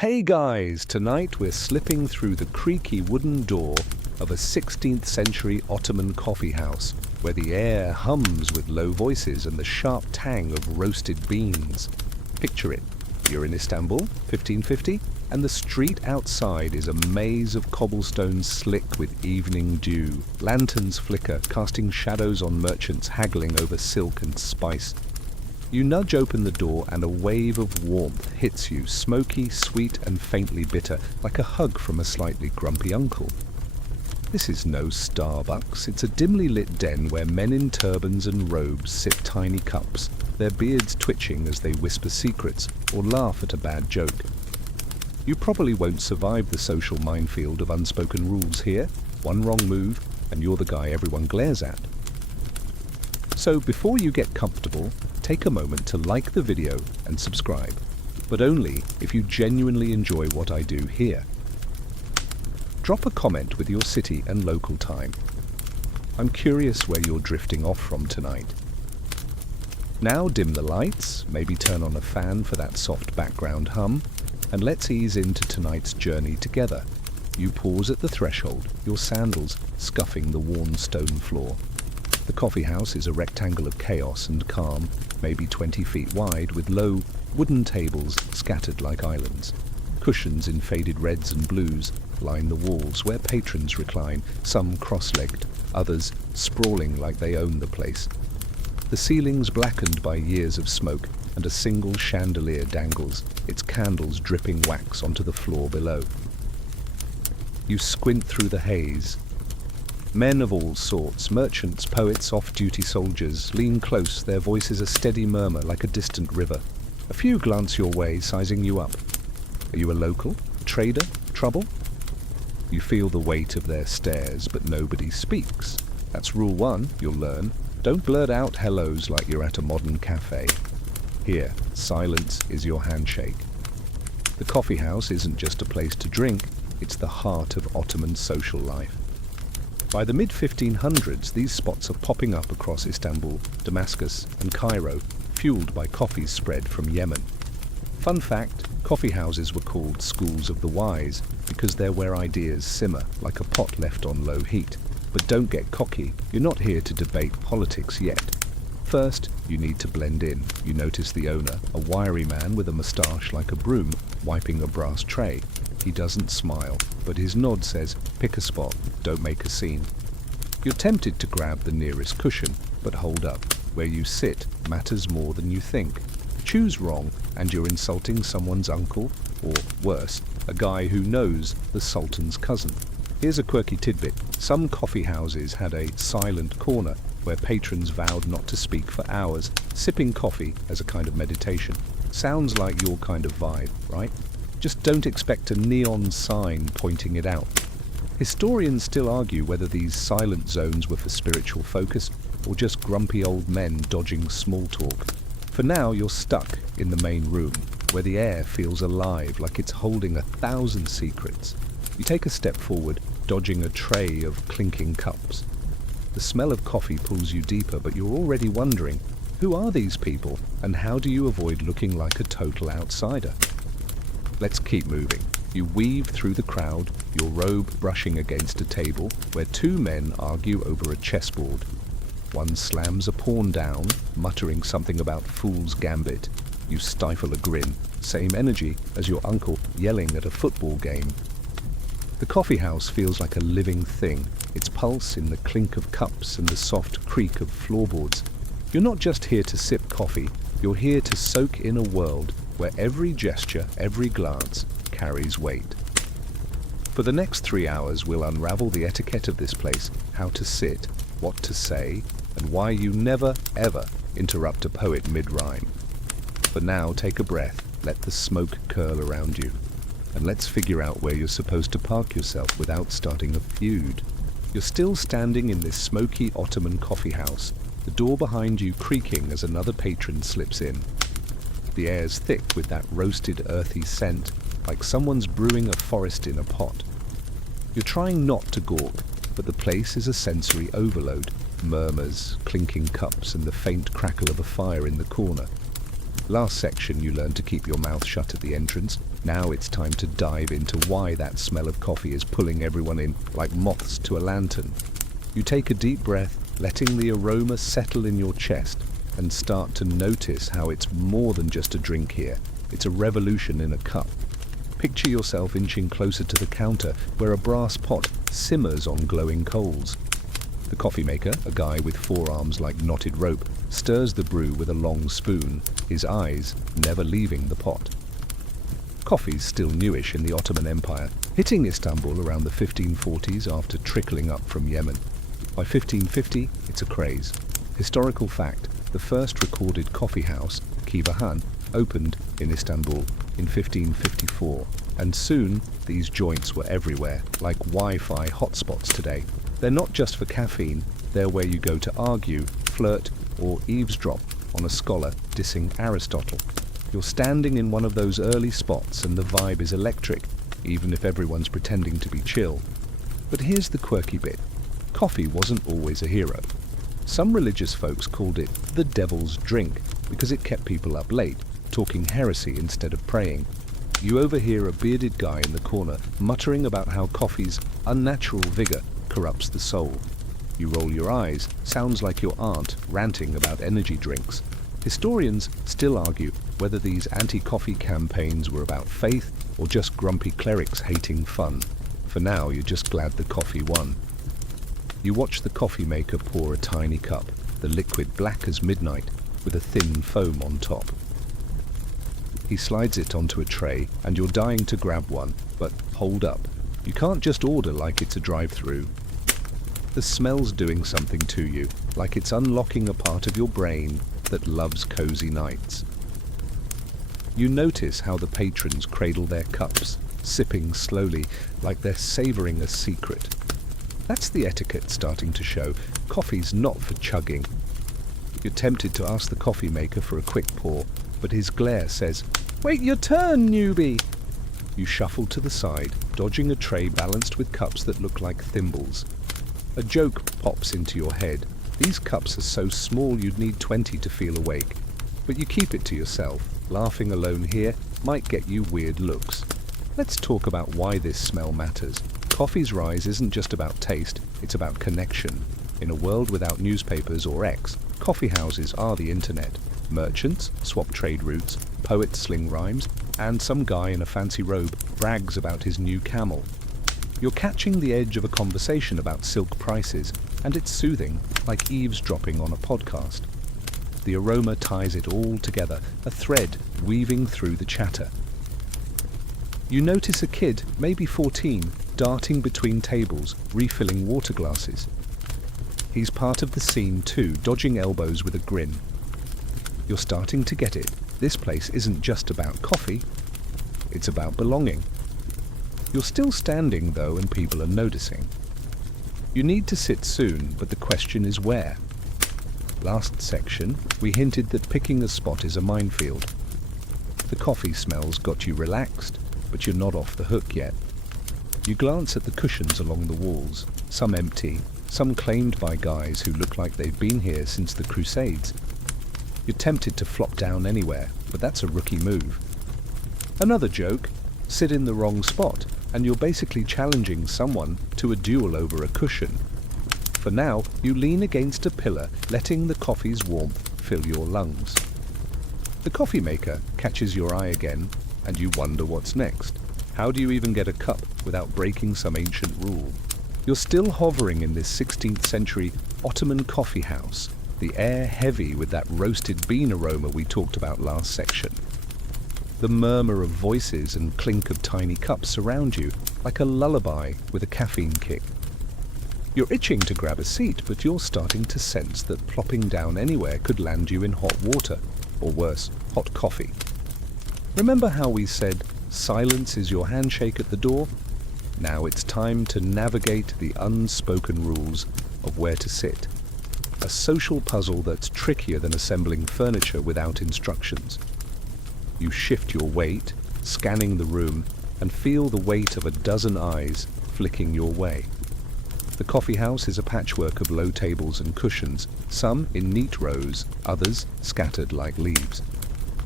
Hey guys, tonight we're slipping through the creaky wooden door of a 16th century Ottoman coffee house where the air hums with low voices and the sharp tang of roasted beans. Picture it. You're in Istanbul, 1550, and the street outside is a maze of cobblestones slick with evening dew. Lanterns flicker, casting shadows on merchants haggling over silk and spice. You nudge open the door and a wave of warmth hits you, smoky, sweet and faintly bitter, like a hug from a slightly grumpy uncle. This is no Starbucks, it's a dimly lit den where men in turbans and robes sip tiny cups, their beards twitching as they whisper secrets or laugh at a bad joke. You probably won't survive the social minefield of unspoken rules here. One wrong move and you're the guy everyone glares at. So before you get comfortable, take a moment to like the video and subscribe, but only if you genuinely enjoy what I do here. Drop a comment with your city and local time. I'm curious where you're drifting off from tonight. Now dim the lights, maybe turn on a fan for that soft background hum, and let's ease into tonight's journey together. You pause at the threshold, your sandals scuffing the worn stone floor. The coffee house is a rectangle of chaos and calm, maybe 20 feet wide, with low, wooden tables scattered like islands. Cushions in faded reds and blues line the walls where patrons recline, some cross-legged, others sprawling like they own the place. The ceiling's blackened by years of smoke, and a single chandelier dangles, its candles dripping wax onto the floor below. You squint through the haze. Men of all sorts, merchants, poets, off-duty soldiers, lean close, their voices a steady murmur like a distant river. A few glance your way, sizing you up. Are you a local? A trader? Trouble? You feel the weight of their stares, but nobody speaks. That's rule one, you'll learn. Don't blurt out hellos like you're at a modern cafe. Here, silence is your handshake. The coffee house isn't just a place to drink, it's the heart of Ottoman social life. By the mid-1500s, these spots are popping up across Istanbul, Damascus, and Cairo, fueled by coffees spread from Yemen. Fun fact, coffee houses were called schools of the wise because they're where ideas simmer like a pot left on low heat. But don't get cocky, you're not here to debate politics yet. First, you need to blend in. You notice the owner, a wiry man with a moustache like a broom, wiping a brass tray. He doesn't smile, but his nod says, pick a spot, don't make a scene. You're tempted to grab the nearest cushion, but hold up. Where you sit matters more than you think. Choose wrong, and you're insulting someone's uncle, or worse, a guy who knows the Sultan's cousin. Here's a quirky tidbit. Some coffee houses had a silent corner where patrons vowed not to speak for hours, sipping coffee as a kind of meditation. Sounds like your kind of vibe, right? Just don't expect a neon sign pointing it out. Historians still argue whether these silent zones were for spiritual focus or just grumpy old men dodging small talk. For now, you're stuck in the main room, where the air feels alive like it's holding 1,000 secrets. You take a step forward, dodging a tray of clinking cups. The smell of coffee pulls you deeper, but you're already wondering, who are these people, and how do you avoid looking like a total outsider? Let's keep moving. You weave through the crowd, your robe brushing against a table where two men argue over a chessboard. One slams a pawn down, muttering something about fool's gambit. You stifle a grin, same energy as your uncle yelling at a football game. The coffee house feels like a living thing, its pulse in the clink of cups and the soft creak of floorboards. You're not just here to sip coffee, you're here to soak in a world where every gesture, every glance carries weight. For the next 3 hours, we'll unravel the etiquette of this place, how to sit, what to say, and why you never, ever interrupt a poet mid-rhyme. For now, take a breath, let the smoke curl around you, and let's figure out where you're supposed to park yourself without starting a feud. You're still standing in this smoky Ottoman coffee house, the door behind you creaking as another patron slips in. The air's thick with that roasted, earthy scent, like someone's brewing a forest in a pot. You're trying not to gawk, but the place is a sensory overload. Murmurs, clinking cups, and the faint crackle of a fire in the corner. Last section you learned to keep your mouth shut at the entrance. Now it's time to dive into why that smell of coffee is pulling everyone in like moths to a lantern. You take a deep breath, letting the aroma settle in your chest, and start to notice how it's more than just a drink here. It's a revolution in a cup. Picture yourself inching closer to the counter where a brass pot simmers on glowing coals. The coffee maker, a guy with forearms like knotted rope, stirs the brew with a long spoon, his eyes never leaving the pot. Coffee's still newish in the Ottoman Empire, hitting Istanbul around the 1540s after trickling up from Yemen. By 1550, it's a craze. Historical fact, the first recorded coffeehouse, Kivahan, opened in Istanbul in 1554, and soon these joints were everywhere, like Wi-Fi hotspots today. They're not just for caffeine, they're where you go to argue, flirt, or eavesdrop on a scholar dissing Aristotle. You're standing in one of those early spots and the vibe is electric, even if everyone's pretending to be chill. But here's the quirky bit. Coffee wasn't always a hero. Some religious folks called it the devil's drink because it kept people up late, talking heresy instead of praying. You overhear a bearded guy in the corner muttering about how coffee's unnatural vigor corrupts the soul. You roll your eyes, sounds like your aunt ranting about energy drinks. Historians still argue whether these anti-coffee campaigns were about faith or just grumpy clerics hating fun. For now, you're just glad the coffee won. You watch the coffee maker pour a tiny cup, the liquid black as midnight, with a thin foam on top. He slides it onto a tray, and you're dying to grab one, but hold up. You can't just order like it's a drive-through. The smell's doing something to you, like it's unlocking a part of your brain that loves cozy nights. You notice how the patrons cradle their cups, sipping slowly, like they're savoring a secret. That's the etiquette starting to show. Coffee's not for chugging. You're tempted to ask the coffee maker for a quick pour, but his glare says, "Wait your turn, newbie!" You shuffle to the side, dodging a tray balanced with cups that look like thimbles. A joke pops into your head. These cups are so small you'd need 20 to feel awake. But you keep it to yourself. Laughing alone here might get you weird looks. Let's talk about why this smell matters. Coffee's rise isn't just about taste, it's about connection. In a world without newspapers or X, coffeehouses are the internet. Merchants swap trade routes, poets sling rhymes, and some guy in a fancy robe brags about his new camel. You're catching the edge of a conversation about silk prices, and it's soothing, like eavesdropping on a podcast. The aroma ties it all together, a thread weaving through the chatter. You notice a kid, maybe 14, darting between tables, refilling water glasses. He's part of the scene too, dodging elbows with a grin. You're starting to get it. This place isn't just about coffee, it's about belonging. You're still standing though, and people are noticing. You need to sit soon, but the question is where? Last section, we hinted that picking a spot is a minefield. The coffee smells got you relaxed, but you're not off the hook yet. You glance at the cushions along the walls, some empty, some claimed by guys who look like they've been here since the Crusades. You're tempted to flop down anywhere, but that's a rookie move. Another joke, sit in the wrong spot, and you're basically challenging someone to a duel over a cushion. For now, you lean against a pillar, letting the coffee's warmth fill your lungs. The coffee maker catches your eye again, and you wonder what's next. How do you even get a cup without breaking some ancient rule? You're still hovering in this 16th century Ottoman coffee house, the air heavy with that roasted bean aroma we talked about last section. The murmur of voices and clink of tiny cups surround you, like a lullaby with a caffeine kick. You're itching to grab a seat, but you're starting to sense that plopping down anywhere could land you in hot water, or worse, hot coffee. Remember how we said, silence is your handshake at the door? Now it's time to navigate the unspoken rules of where to sit. A social puzzle that's trickier than assembling furniture without instructions. You shift your weight, scanning the room, and feel the weight of a dozen eyes flicking your way. The coffee house is a patchwork of low tables and cushions, some in neat rows, others scattered like leaves.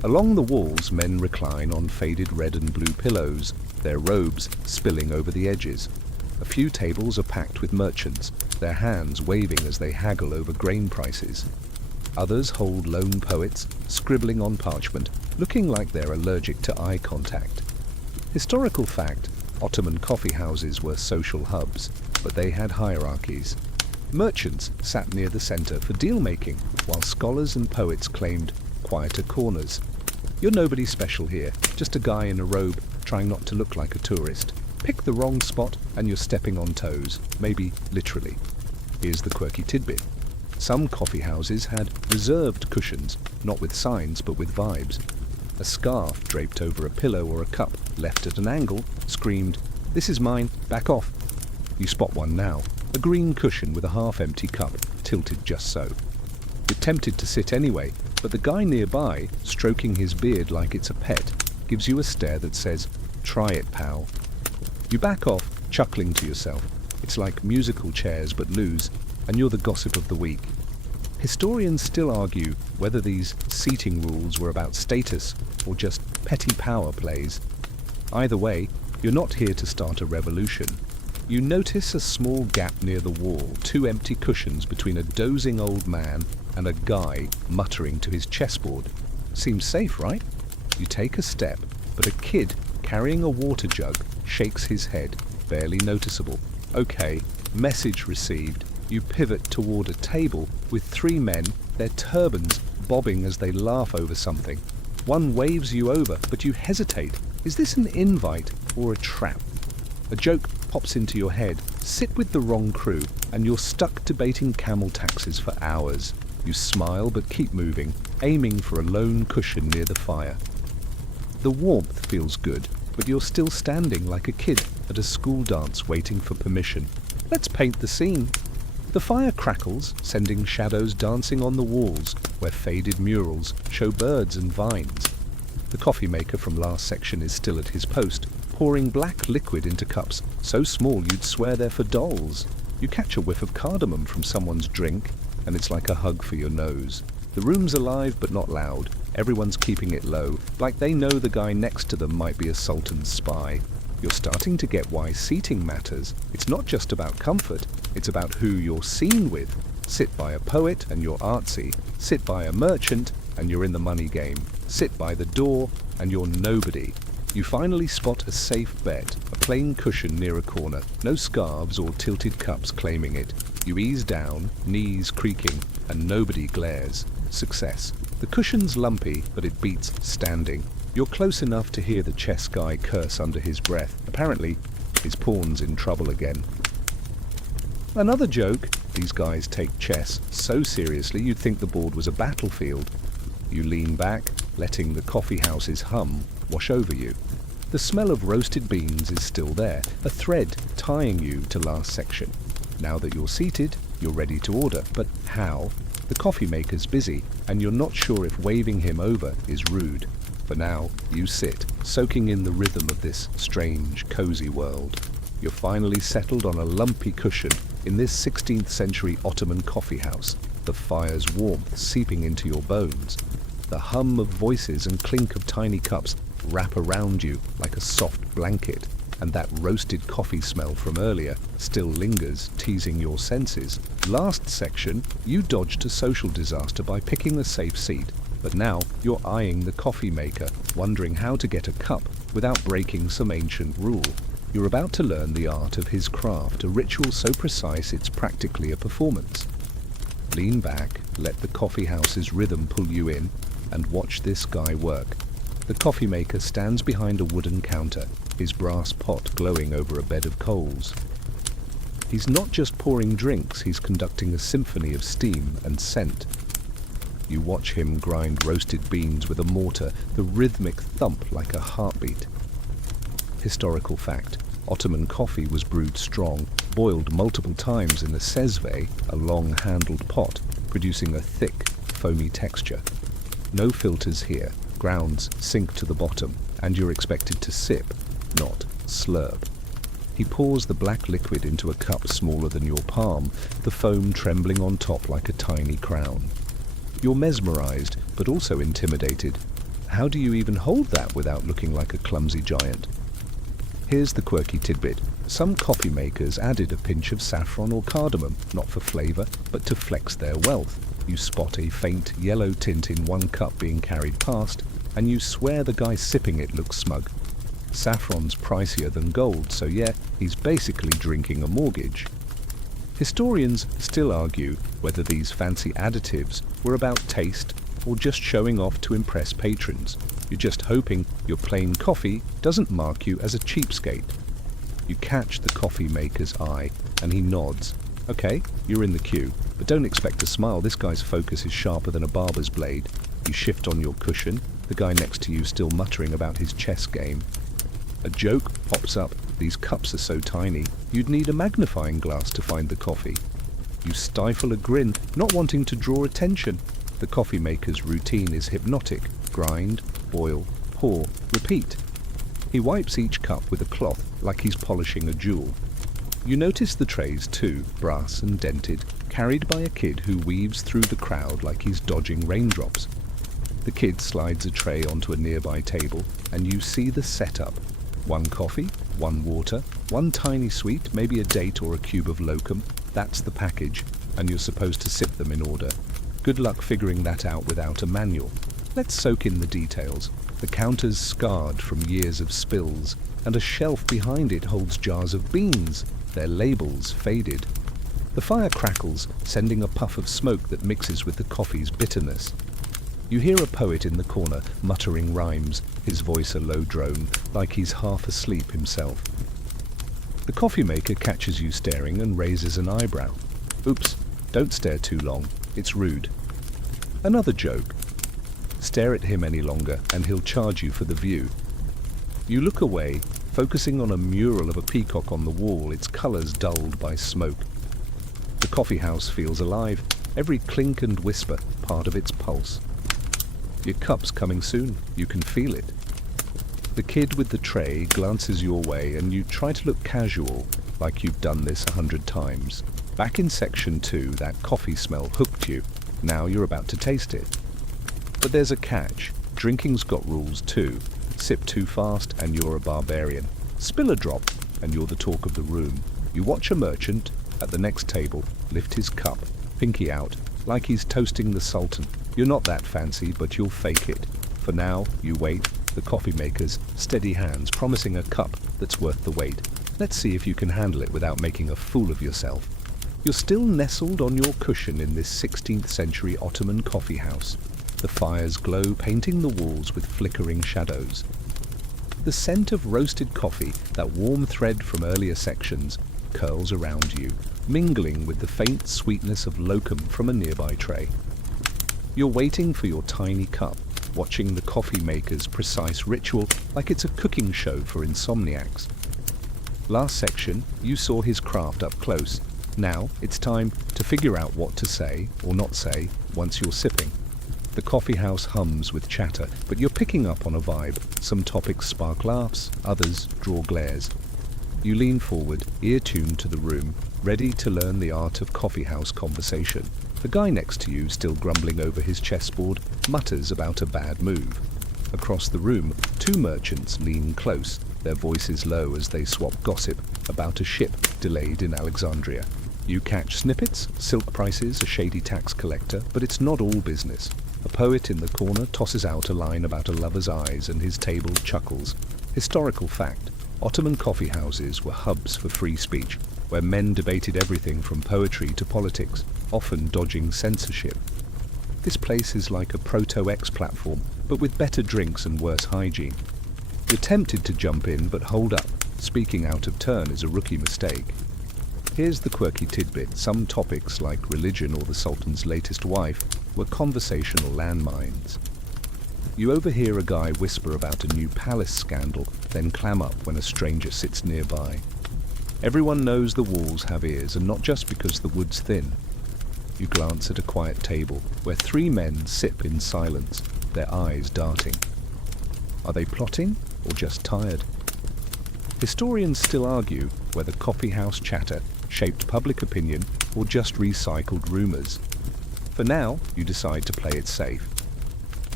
Along the walls, men recline on faded red and blue pillows, their robes spilling over the edges. A few tables are packed with merchants, their hands waving as they haggle over grain prices. Others hold lone poets, scribbling on parchment, looking like they're allergic to eye contact. Historical fact, Ottoman coffeehouses were social hubs, but they had hierarchies. Merchants sat near the center for deal-making, while scholars and poets claimed quieter corners. You're nobody special here, just a guy in a robe trying not to look like a tourist. Pick the wrong spot and you're stepping on toes, maybe literally. Here's the quirky tidbit. Some coffeehouses had reserved cushions, not with signs but with vibes. A scarf draped over a pillow or a cup left at an angle screamed, "This is mine, back off." You spot one now, a green cushion with a half-empty cup tilted just so. You're tempted to sit anyway, but the guy nearby, stroking his beard like it's a pet, gives you a stare that says, "Try it, pal." You back off, chuckling to yourself. It's like musical chairs but loose, and you're the gossip of the week. Historians still argue whether these seating rules were about status or just petty power plays. Either way, you're not here to start a revolution. You notice a small gap near the wall, 2 empty cushions between a dozing old man and a guy muttering to his chessboard. Seems safe, right? You take a step, but a kid carrying a water jug shakes his head, barely noticeable. Okay, message received. You pivot toward a table with 3 men, their turbans bobbing as they laugh over something. One waves you over, but you hesitate. Is this an invite or a trap? A joke pops into your head. Sit with the wrong crew, and you're stuck debating camel taxes for hours. You smile but keep moving, aiming for a lone cushion near the fire. The warmth feels good, but you're still standing like a kid at a school dance waiting for permission. Let's paint the scene. The fire crackles, sending shadows dancing on the walls, where faded murals show birds and vines. The coffee maker from last section is still at his post, pouring black liquid into cups, so small you'd swear they're for dolls. You catch a whiff of cardamom from someone's drink, and it's like a hug for your nose. The room's alive but not loud. Everyone's keeping it low, like they know the guy next to them might be a sultan's spy. You're starting to get why seating matters. It's not just about comfort, it's about who you're seen with. Sit by a poet and you're artsy. Sit by a merchant and you're in the money game. Sit by the door and you're nobody. You finally spot a safe bet, a plain cushion near a corner, no scarves or tilted cups claiming it. You ease down, knees creaking, and nobody glares. Success. The cushion's lumpy, but it beats standing. You're close enough to hear the chess guy curse under his breath. Apparently, his pawn's in trouble again. Another joke. These guys take chess so seriously you'd think the board was a battlefield. You lean back, letting the coffeehouse's hum wash over you. The smell of roasted beans is still there, a thread tying you to last section. Now that you're seated, you're ready to order. But how? The coffee maker's busy, and you're not sure if waving him over is rude. For now, you sit, soaking in the rhythm of this strange, cozy world. You're finally settled on a lumpy cushion in this 16th century Ottoman coffeehouse, the fire's warmth seeping into your bones. The hum of voices and clink of tiny cups wrap around you like a soft blanket, and that roasted coffee smell from earlier still lingers, teasing your senses. Last section, you dodged a social disaster by picking a safe seat, but now you're eyeing the coffee maker, wondering how to get a cup without breaking some ancient rule. You're about to learn the art of his craft, a ritual so precise it's practically a performance. Lean back, let the coffeehouse's rhythm pull you in, and watch this guy work. The coffee maker stands behind a wooden counter, his brass pot glowing over a bed of coals. He's not just pouring drinks, he's conducting a symphony of steam and scent. You watch him grind roasted beans with a mortar, the rhythmic thump like a heartbeat. Historical fact, Ottoman coffee was brewed strong, boiled multiple times in a sezve, a long-handled pot, producing a thick, foamy texture. No filters here, grounds sink to the bottom, and you're expected to sip, not slurp. He pours the black liquid into a cup smaller than your palm, the foam trembling on top like a tiny crown. You're mesmerized, but also intimidated. How do you even hold that without looking like a clumsy giant? Here's the quirky tidbit. Some coffee makers added a pinch of saffron or cardamom, not for flavor, but to flex their wealth. You spot a faint yellow tint in one cup being carried past, and you swear the guy sipping it looks smug. Saffron's pricier than gold, so yeah, he's basically drinking a mortgage. Historians still argue whether these fancy additives were about taste or just showing off to impress patrons. You're just hoping your plain coffee doesn't mark you as a cheapskate. You catch the coffee maker's eye, and he nods. Okay, you're in the queue, but don't expect a smile. This guy's focus is sharper than a barber's blade. You shift on your cushion, the guy next to you still muttering about his chess game. A joke pops up. These cups are so tiny, you'd need a magnifying glass to find the coffee. You stifle a grin, not wanting to draw attention. The coffee maker's routine is hypnotic. Grind, boil, pour, repeat. He wipes each cup with a cloth like he's polishing a jewel. You notice the trays too, brass and dented, carried by a kid who weaves through the crowd like he's dodging raindrops. The kid slides a tray onto a nearby table, and you see the setup. One coffee, one water, one tiny sweet, maybe a date or a cube of locum. That's the package, and you're supposed to sip them in order. Good luck figuring that out without a manual. Let's soak in the details. The counter's scarred from years of spills, and a shelf behind it holds jars of beans, their labels faded. The fire crackles, sending a puff of smoke that mixes with the coffee's bitterness. You hear a poet in the corner muttering rhymes, his voice a low drone, like he's half asleep himself. The coffee maker catches you staring and raises an eyebrow. Oops, don't stare too long, it's rude. Another joke. Stare at him any longer and he'll charge you for the view. You look away, focusing on a mural of a peacock on the wall, its colors dulled by smoke. The coffee house feels alive, every clink and whisper part of its pulse. Your cup's coming soon, you can feel it. The kid with the tray glances your way and you try to look casual, like you've done this 100 times. Back in section 2, that coffee smell hooked you. Now you're about to taste it. But there's a catch. Drinking's got rules too. Sip too fast and you're a barbarian. Spill a drop and you're the talk of the room. You watch a merchant at the next table lift his cup, pinky out, like he's toasting the Sultan. You're not that fancy, but you'll fake it. For now, you wait, the coffee maker's steady hands promising a cup that's worth the wait. Let's see if you can handle it without making a fool of yourself. You're still nestled on your cushion in this 16th century Ottoman coffee house. The fires glow, painting the walls with flickering shadows. The scent of roasted coffee, that warm thread from earlier sections, curls around you, mingling with the faint sweetness of locum from a nearby tray. You're waiting for your tiny cup, watching the coffee maker's precise ritual like it's a cooking show for insomniacs. Last section, you saw his craft up close. Now it's time to figure out what to say or not say once you're sipping. The coffee house hums with chatter, but you're picking up on a vibe. Some topics spark laughs, others draw glares. You lean forward, ear tuned to the room, ready to learn the art of coffee house conversation. The guy next to you, still grumbling over his chessboard, mutters about a bad move. Across the room, two merchants lean close, their voices low as they swap gossip about a ship delayed in Alexandria. You catch snippets, silk prices, a shady tax collector, but it's not all business. A poet in the corner tosses out a line about a lover's eyes and his table chuckles. Historical fact: Ottoman coffee houses were hubs for free speech, where men debated everything from poetry to politics, often dodging censorship. This place is like a proto-X platform, but with better drinks and worse hygiene. You're tempted to jump in, but hold up. Speaking out of turn is a rookie mistake. Here's the quirky tidbit. Some topics, like religion or the Sultan's latest wife, were conversational landmines. You overhear a guy whisper about a new palace scandal, then clam up when a stranger sits nearby. Everyone knows the walls have ears, and not just because the wood's thin. You glance at a quiet table, where three men sip in silence, their eyes darting. Are they plotting, or just tired? Historians still argue whether coffee house chatter shaped public opinion or just recycled rumors. For now, you decide to play it safe.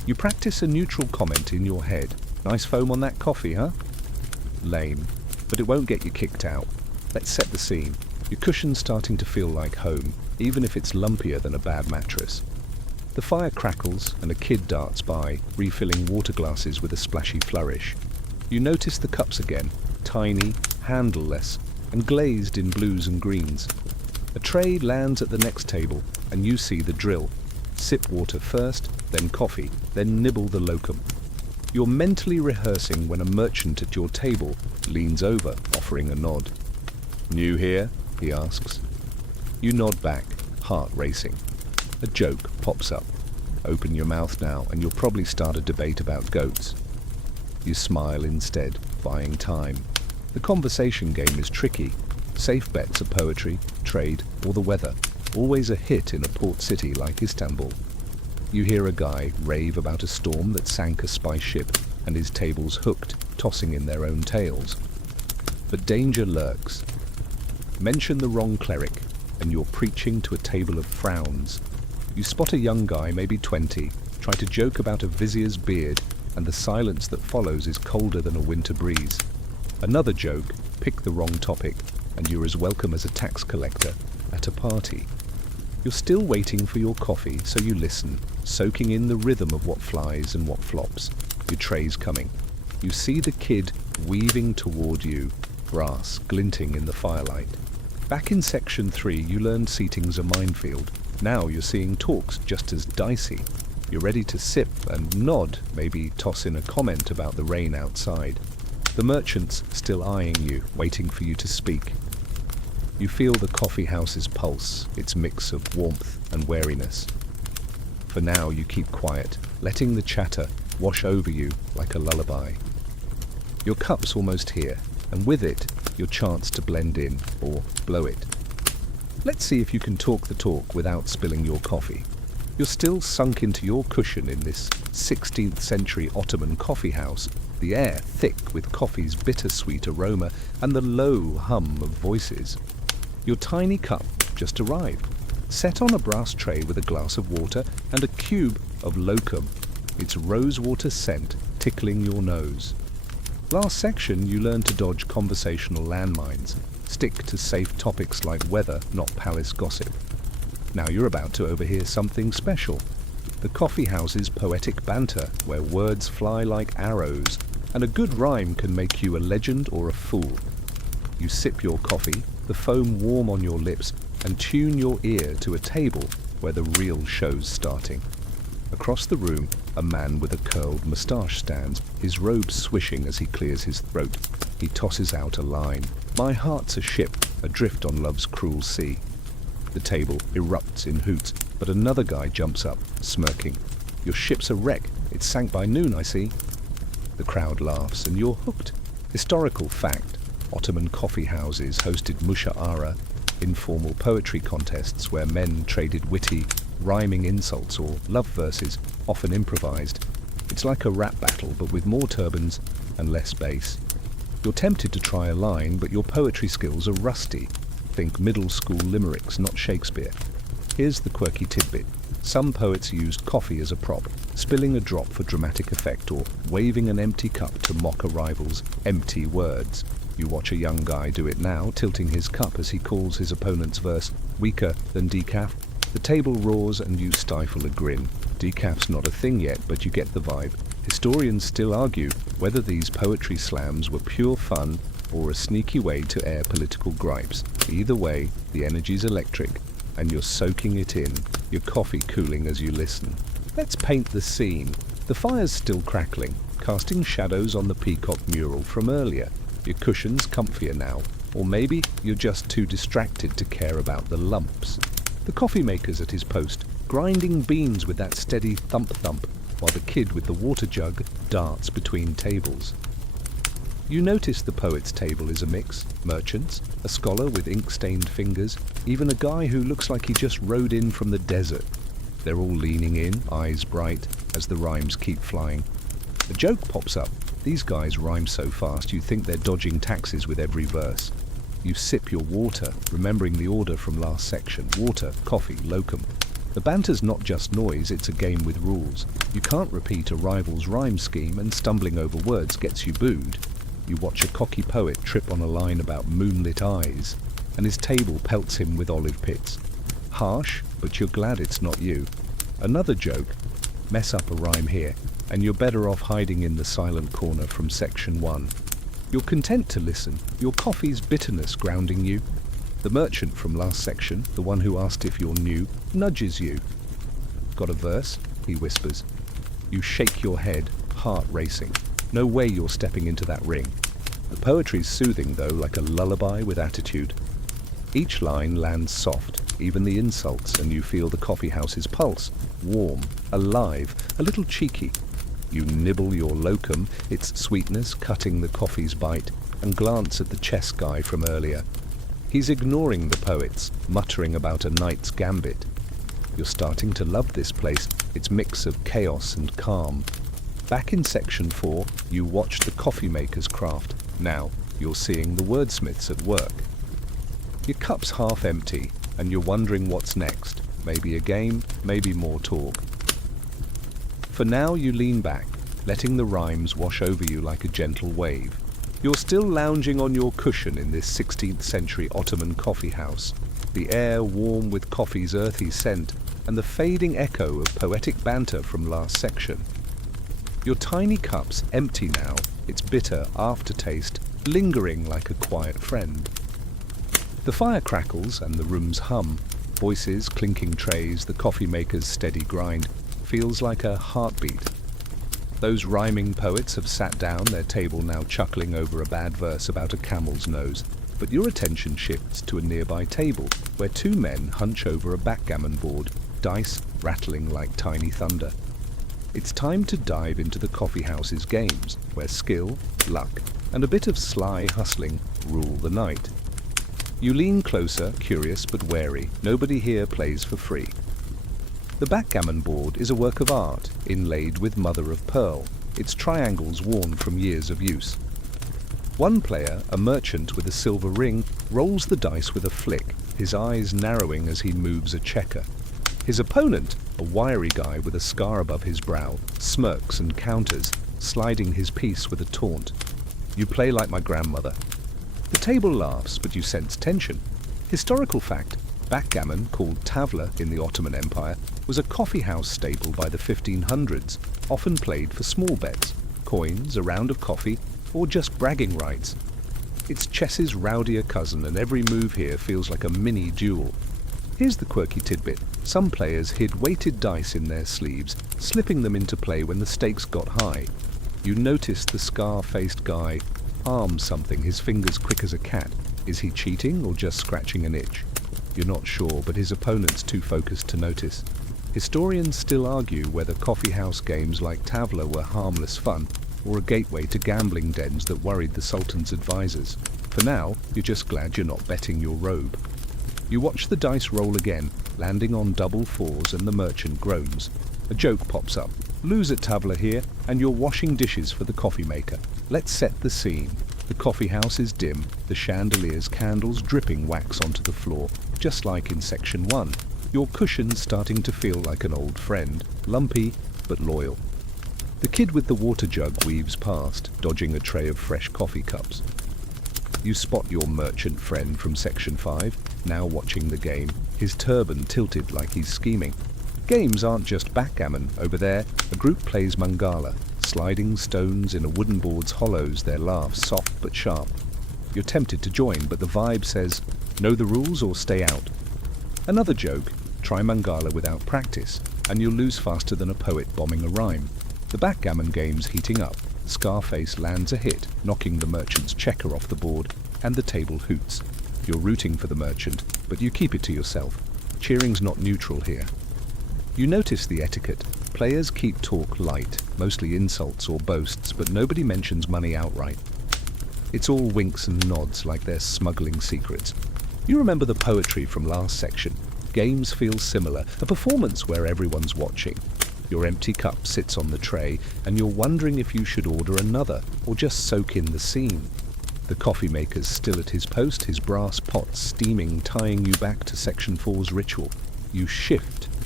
You practice a neutral comment in your head. Nice foam on that coffee, huh? Lame, but it won't get you kicked out. Let's set the scene. Your cushion's starting to feel like home, even if it's lumpier than a bad mattress. The fire crackles and a kid darts by, refilling water glasses with a splashy flourish. You notice the cups again, tiny, handleless, and glazed in blues and greens. A tray lands at the next table, and you see the drill. Sip water first, then coffee, then nibble the locum. You're mentally rehearsing when a merchant at your table leans over, offering a nod. "New here?" he asks. You nod back, heart racing. A joke pops up. Open your mouth now, and you'll probably start a debate about goats. You smile instead, buying time. The conversation game is tricky. Safe bets are poetry, trade, or the weather. Always a hit in a port city like Istanbul. You hear a guy rave about a storm that sank a spice ship and his tables hooked, tossing in their own tails. But danger lurks. Mention the wrong cleric, and you're preaching to a table of frowns. You spot a young guy, maybe 20, try to joke about a vizier's beard, and the silence that follows is colder than a winter breeze. Another joke, pick the wrong topic, and you're as welcome as a tax collector at a party. You're still waiting for your coffee, so you listen, soaking in the rhythm of what flies and what flops. Your tray's coming. You see the kid weaving toward you, brass glinting in the firelight. Back in section 3, you learned seating's a minefield. Now you're seeing talks just as dicey. You're ready to sip and nod, maybe toss in a comment about the rain outside. The merchant's still eyeing you, waiting for you to speak. You feel the coffee house's pulse, its mix of warmth and wariness. For now, you keep quiet, letting the chatter wash over you like a lullaby. Your cup's almost here, and with it, your chance to blend in or blow it. Let's see if you can talk the talk without spilling your coffee. You're still sunk into your cushion in this 16th century Ottoman coffee house, the air thick with coffee's bittersweet aroma and the low hum of voices. Your tiny cup just arrived, set on a brass tray with a glass of water and a cube of locum, its rosewater scent tickling your nose. Last section, you learned to dodge conversational landmines, stick to safe topics like weather, not palace gossip. Now you're about to overhear something special. The coffee house's poetic banter, where words fly like arrows, and a good rhyme can make you a legend or a fool. You sip your coffee, the foam warm on your lips, and tune your ear to a table where the real show's starting. Across the room, a man with a curled moustache stands, his robe swishing as he clears his throat. He tosses out a line. "My heart's a ship, adrift on love's cruel sea." The table erupts in hoots, but another guy jumps up, smirking. "Your ship's a wreck. It sank by noon, I see." The crowd laughs, and you're hooked. Historical fact. Ottoman coffee houses hosted musha'ara, informal poetry contests where men traded witty, rhyming insults or love verses, often improvised. It's like a rap battle, but with more turbans and less bass. You're tempted to try a line, but your poetry skills are rusty. Think middle school limericks, not Shakespeare. Here's the quirky tidbit. Some poets used coffee as a prop, spilling a drop for dramatic effect or waving an empty cup to mock a rival's empty words. You watch a young guy do it now, tilting his cup as he calls his opponent's verse weaker than decaf. The table roars and you stifle a grin. Decaf's not a thing yet, but you get the vibe. Historians still argue whether these poetry slams were pure fun or a sneaky way to air political gripes. Either way, the energy's electric, and you're soaking it in, your coffee cooling as you listen. Let's paint the scene. The fire's still crackling, casting shadows on the peacock mural from earlier. Your cushion's comfier now, or maybe you're just too distracted to care about the lumps. The coffee maker's at his post, grinding beans with that steady thump-thump, while the kid with the water jug darts between tables. You notice the poet's table is a mix. Merchants, a scholar with ink-stained fingers, even a guy who looks like he just rode in from the desert. They're all leaning in, eyes bright, as the rhymes keep flying. A joke pops up. These guys rhyme so fast you think they're dodging taxes with every verse. You sip your water, remembering the order from last section. Water, coffee, locum. The banter's not just noise, it's a game with rules. You can't repeat a rival's rhyme scheme, and stumbling over words gets you booed. You watch a cocky poet trip on a line about moonlit eyes, and his table pelts him with olive pits. Harsh, but you're glad it's not you. Another joke. Mess up a rhyme here, and you're better off hiding in the silent corner from section 1. You're content to listen, your coffee's bitterness grounding you. The merchant from last section, the one who asked if you're new, nudges you. Got a verse? He whispers. You shake your head, heart racing. No way you're stepping into that ring. The poetry's soothing though, like a lullaby with attitude. Each line lands soft, even the insults, and you feel the coffeehouse's pulse, warm, alive, a little cheeky. You nibble your locum, its sweetness cutting the coffee's bite, and glance at the chess guy from earlier. He's ignoring the poets, muttering about a knight's gambit. You're starting to love this place, its mix of chaos and calm. Back in section 4, you watched the coffee maker's craft. Now, you're seeing the wordsmiths at work. Your cup's half empty, and you're wondering what's next. Maybe a game, maybe more talk. For now, you lean back, letting the rhymes wash over you like a gentle wave. You're still lounging on your cushion in this 16th century Ottoman coffee house, the air warm with coffee's earthy scent and the fading echo of poetic banter from last section. Your tiny cup's empty now, its bitter aftertaste lingering like a quiet friend. The fire crackles and the room's hum, voices clinking trays, the coffee maker's steady grind, feels like a heartbeat. Those rhyming poets have sat down, their table now chuckling over a bad verse about a camel's nose. But your attention shifts to a nearby table, where two men hunch over a backgammon board, dice rattling like tiny thunder. It's time to dive into the coffeehouse's games, where skill, luck, and a bit of sly hustling rule the night. You lean closer, curious but wary. Nobody here plays for free. The backgammon board is a work of art, inlaid with mother of pearl, its triangles worn from years of use. One player, a merchant with a silver ring, rolls the dice with a flick, his eyes narrowing as he moves a checker. His opponent, a wiry guy with a scar above his brow, smirks and counters, sliding his piece with a taunt. You play like my grandmother. The table laughs, but you sense tension. Historical fact. Backgammon, called tavla in the Ottoman Empire, was a coffeehouse staple by the 1500s, often played for small bets, coins, a round of coffee, or just bragging rights. It's chess's rowdier cousin, and every move here feels like a mini duel. Here's the quirky tidbit. Some players hid weighted dice in their sleeves, slipping them into play when the stakes got high. You notice the scar-faced guy arms something, his fingers quick as a cat. Is he cheating or just scratching an itch? You're not sure, but his opponent's too focused to notice. Historians still argue whether coffeehouse games like tavla were harmless fun or a gateway to gambling dens that worried the Sultan's advisors. For now, you're just glad you're not betting your robe. You watch the dice roll again, landing on double fours, and the merchant groans. A joke pops up. Lose at tavla here, and you're washing dishes for the coffee maker. Let's set the scene. The coffee house is dim, the chandelier's candles dripping wax onto the floor, just like in section 1. Your cushion's starting to feel like an old friend, lumpy but loyal. The kid with the water jug weaves past, dodging a tray of fresh coffee cups. You spot your merchant friend from section 5, now watching the game, his turban tilted like he's scheming. Games aren't just backgammon. Over there, a group plays mangala, sliding stones in a wooden board's hollows, their laughs soft but sharp. You're tempted to join, but the vibe says, know the rules or stay out. Another joke, try mangala without practice, and you'll lose faster than a poet bombing a rhyme. The backgammon game's heating up. Scarface lands a hit, knocking the merchant's checker off the board, and the table hoots. You're rooting for the merchant, but you keep it to yourself. Cheering's not neutral here. You notice the etiquette. Players keep talk light, mostly insults or boasts, but nobody mentions money outright. It's all winks and nods like they're smuggling secrets. You remember the poetry from last section. Games feel similar, a performance where everyone's watching. Your empty cup sits on the tray, and you're wondering if you should order another or just soak in the scene. The coffee maker's still at his post, his brass pot steaming, tying you back to section 4's ritual. You shift,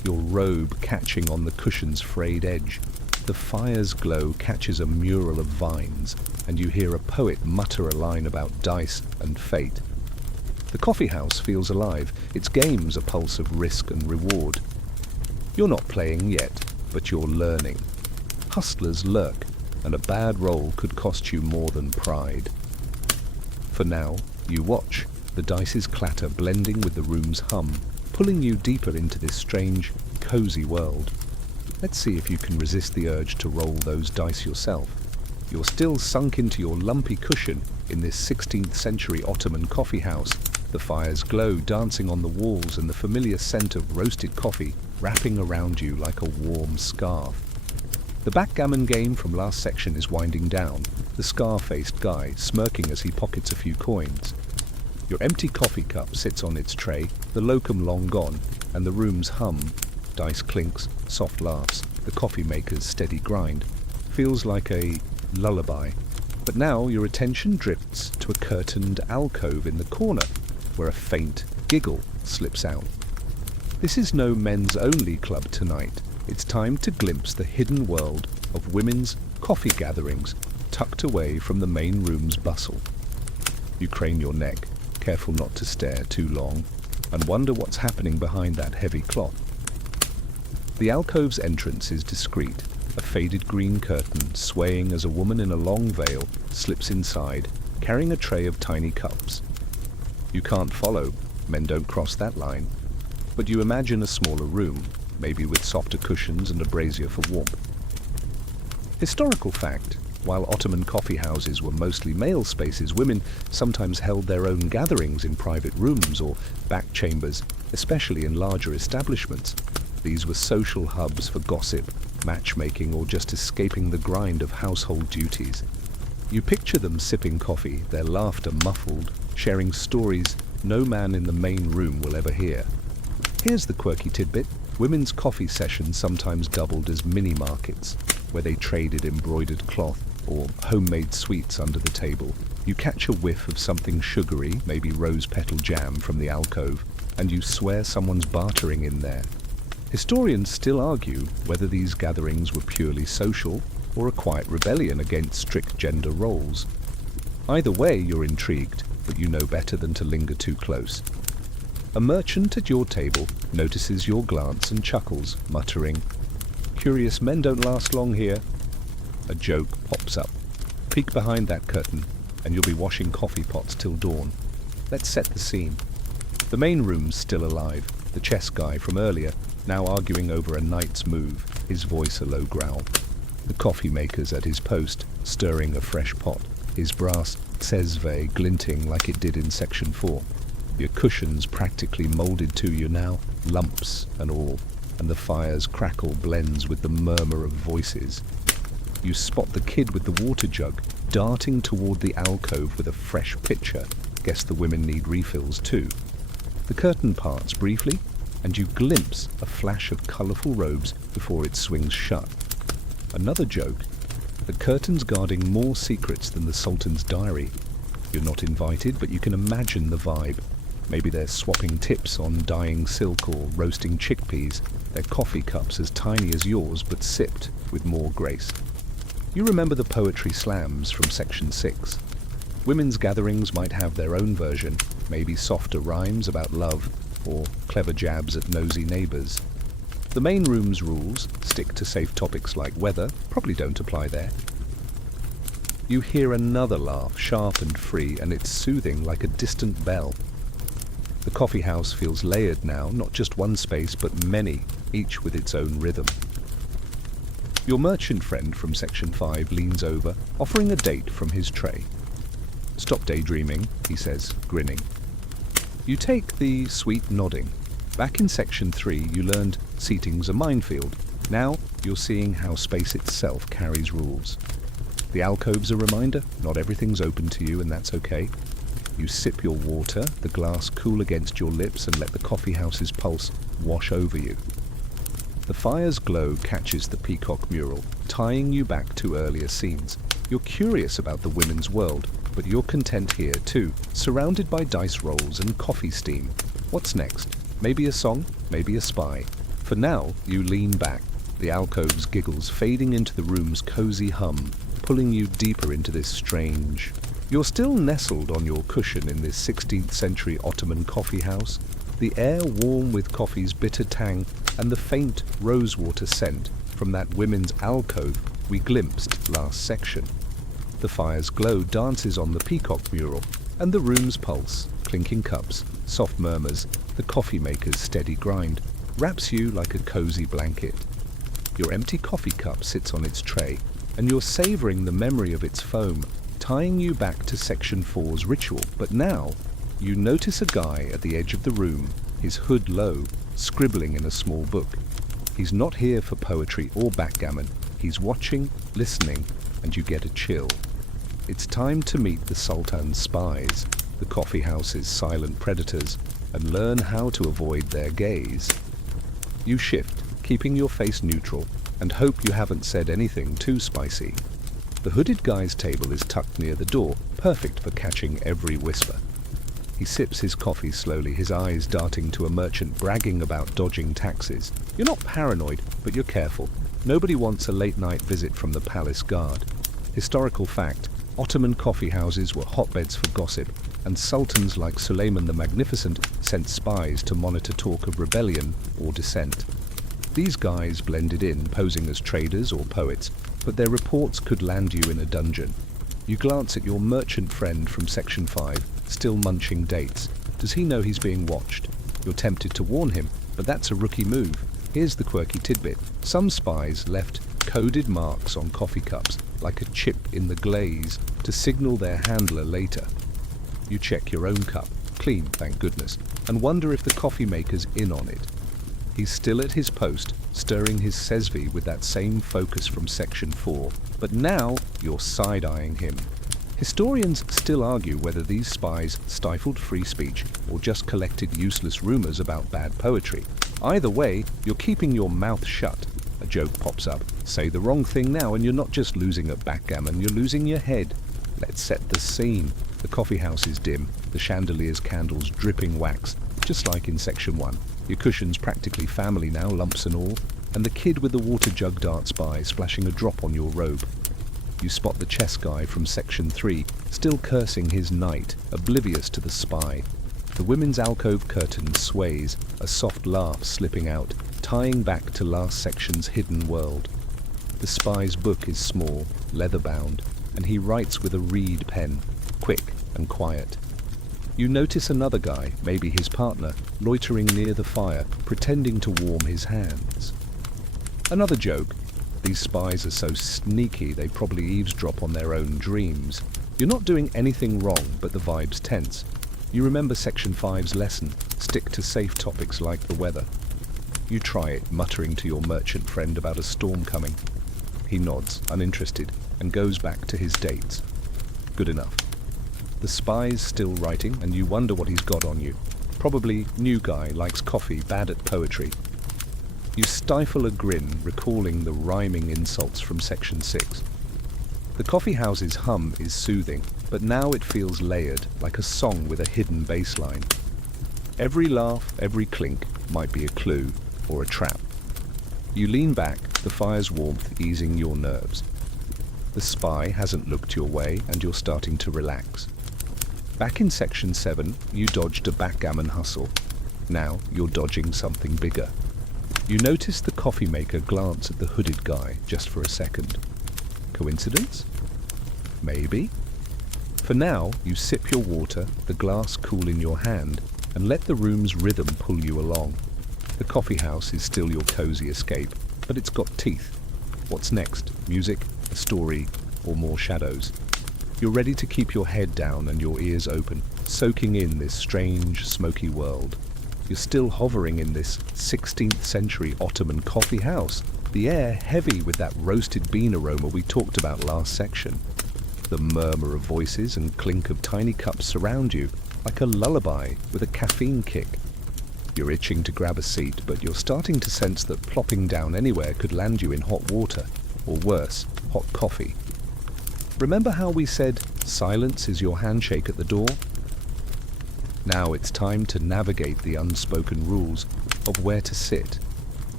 your robe catching on the cushion's frayed edge. The fire's glow catches a mural of vines, and you hear a poet mutter a line about dice and fate. The coffeehouse feels alive, its games a pulse of risk and reward. You're not playing yet, but you're learning. Hustlers lurk, and a bad roll could cost you more than pride. For now, you watch, the dice's clatter blending with the room's hum, pulling you deeper into this strange, cozy world. Let's see if you can resist the urge to roll those dice yourself. You're still sunk into your lumpy cushion in this 16th century Ottoman coffeehouse, the fire's glow dancing on the walls and the familiar scent of roasted coffee wrapping around you like a warm scarf. The backgammon game from last section is winding down, the scar-faced guy smirking as he pockets a few coins. Your empty coffee cup sits on its tray, the locum long gone, and the room's hum, dice clinks, soft laughs, the coffee maker's steady grind, feels like a lullaby. But now your attention drifts to a curtained alcove in the corner, where a faint giggle slips out. This is no men's-only club tonight. It's time to glimpse the hidden world of women's coffee gatherings tucked away from the main room's bustle. You crane your neck, careful not to stare too long, and wonder what's happening behind that heavy cloth. The alcove's entrance is discreet, a faded green curtain swaying as a woman in a long veil slips inside, carrying a tray of tiny cups. You can't follow, men don't cross that line, but you imagine a smaller room, maybe with softer cushions and a brazier for warmth. Historical fact, while Ottoman coffee houses were mostly male spaces, women sometimes held their own gatherings in private rooms or back chambers, especially in larger establishments. These were social hubs for gossip, matchmaking, or just escaping the grind of household duties. You picture them sipping coffee, their laughter muffled, sharing stories no man in the main room will ever hear. Here's the quirky tidbit. Women's coffee sessions sometimes doubled as mini-markets, where they traded embroidered cloth or homemade sweets under the table. You catch a whiff of something sugary, maybe rose petal jam from the alcove, and you swear someone's bartering in there. Historians still argue whether these gatherings were purely social or a quiet rebellion against strict gender roles. Either way, you're intrigued, but you know better than to linger too close. A merchant at your table notices your glance and chuckles, muttering, "Curious men don't last long here." A joke pops up. Peek behind that curtain, and you'll be washing coffee pots till dawn. Let's set the scene. The main room's still alive, the chess guy from earlier, now arguing over a knight's move, his voice a low growl. The coffee maker's at his post, stirring a fresh pot, his brass tsezve glinting like it did in Section 4. Your cushions practically molded to you now, lumps and all, and the fire's crackle blends with the murmur of voices. You spot the kid with the water jug, darting toward the alcove with a fresh pitcher. Guess the women need refills too. The curtain parts briefly, and you glimpse a flash of colourful robes before it swings shut. Another joke. The curtain's guarding more secrets than the Sultan's diary. You're not invited, but you can imagine the vibe. Maybe they're swapping tips on dyeing silk or roasting chickpeas, their coffee cups as tiny as yours but sipped with more grace. You remember the poetry slams from Section 6. Women's gatherings might have their own version, maybe softer rhymes about love or clever jabs at nosy neighbours. The main room's rules stick to safe topics like weather, probably don't apply there. You hear another laugh, sharp and free, and it's soothing like a distant bell. The coffee house feels layered now, not just one space, but many, each with its own rhythm. Your merchant friend from Section 5 leans over, offering a date from his tray. "Stop daydreaming," he says, grinning. You take the sweet nodding. Back in Section 3, you learned seating's a minefield. Now, you're seeing how space itself carries rules. The alcove's a reminder, not everything's open to you, and that's okay. You sip your water, the glass cool against your lips, and let the coffeehouse's pulse wash over you. The fire's glow catches the peacock mural, tying you back to earlier scenes. You're curious about the women's world, but you're content here too, surrounded by dice rolls and coffee steam. What's next? Maybe a song, maybe a spy. For now, you lean back, the alcove's giggles fading into the room's cozy hum, pulling you deeper into this strange. You're still nestled on your cushion in this 16th century Ottoman coffee house, the air warm with coffee's bitter tang and the faint rosewater scent from that women's alcove we glimpsed last section. The fire's glow dances on the peacock mural, and the room's pulse, clinking cups, soft murmurs, the coffee maker's steady grind, wraps you like a cozy blanket. Your empty coffee cup sits on its tray, and you're savoring the memory of its foam, tying you back to Section 4's ritual. But now, you notice a guy at the edge of the room, his hood low, scribbling in a small book. He's not here for poetry or backgammon. He's watching, listening, and you get a chill. It's time to meet the Sultan's spies, the coffee house's silent predators, and learn how to avoid their gaze. You shift, keeping your face neutral, and hope you haven't said anything too spicy. The hooded guy's table is tucked near the door, perfect for catching every whisper. He sips his coffee slowly, his eyes darting to a merchant bragging about dodging taxes. You're not paranoid, but you're careful. Nobody wants a late-night visit from the palace guard. Historical fact, Ottoman coffee houses were hotbeds for gossip, and sultans like Suleiman the Magnificent sent spies to monitor talk of rebellion or dissent. These guys blended in, posing as traders or poets, but their reports could land you in a dungeon. You glance at your merchant friend from Section 5, still munching dates. Does he know he's being watched? You're tempted to warn him, but that's a rookie move. Here's the quirky tidbit. Some spies left coded marks on coffee cups, like a chip in the glaze, to signal their handler later. You check your own cup, clean, thank goodness, and wonder if the coffee maker's in on it. He's still at his post, stirring his sesvi with that same focus from Section 4, but now you're side-eyeing him. Historians still argue whether these spies stifled free speech or just collected useless rumors about bad poetry. Either way, you're keeping your mouth shut. A joke pops up. Say the wrong thing now and you're not just losing at backgammon, you're losing your head. Let's set the scene. The coffee house is dim, the chandelier's candles dripping wax, just like in Section 1. Your cushion's practically family now, lumps and all, and the kid with the water jug darts by, splashing a drop on your robe. You spot the chess guy from Section 3, still cursing his knight, oblivious to the spy. The women's alcove curtain sways, a soft laugh slipping out, tying back to last section's hidden world. The spy's book is small, leather-bound, and he writes with a reed pen, quick and quiet. You notice another guy, maybe his partner, loitering near the fire, pretending to warm his hands. Another joke. These spies are so sneaky they probably eavesdrop on their own dreams. You're not doing anything wrong, but the vibe's tense. You remember Section 5's lesson, stick to safe topics like the weather. You try it, muttering to your merchant friend about a storm coming. He nods, uninterested, and goes back to his dates. Good enough. The spy's still writing, and you wonder what he's got on you. Probably new guy, likes coffee, bad at poetry. You stifle a grin, recalling the rhyming insults from Section 6. The coffee house's hum is soothing, but now it feels layered, like a song with a hidden bass line. Every laugh, every clink might be a clue or a trap. You lean back, the fire's warmth easing your nerves. The spy hasn't looked your way, and you're starting to relax. Back in Section 7, you dodged a backgammon hustle. Now you're dodging something bigger. You notice the coffee maker glance at the hooded guy just for a second. Coincidence? Maybe. For now, you sip your water, the glass cool in your hand, and let the room's rhythm pull you along. The coffee house is still your cozy escape, but it's got teeth. What's next? Music, a story, or more shadows? You're ready to keep your head down and your ears open, soaking in this strange, smoky world. You're still hovering in this 16th century Ottoman coffee house, the air heavy with that roasted bean aroma we talked about last section. The murmur of voices and clink of tiny cups surround you, like a lullaby with a caffeine kick. You're itching to grab a seat, but you're starting to sense that plopping down anywhere could land you in hot water, or worse, hot coffee. Remember how we said silence is your handshake at the door? Now it's time to navigate the unspoken rules of where to sit.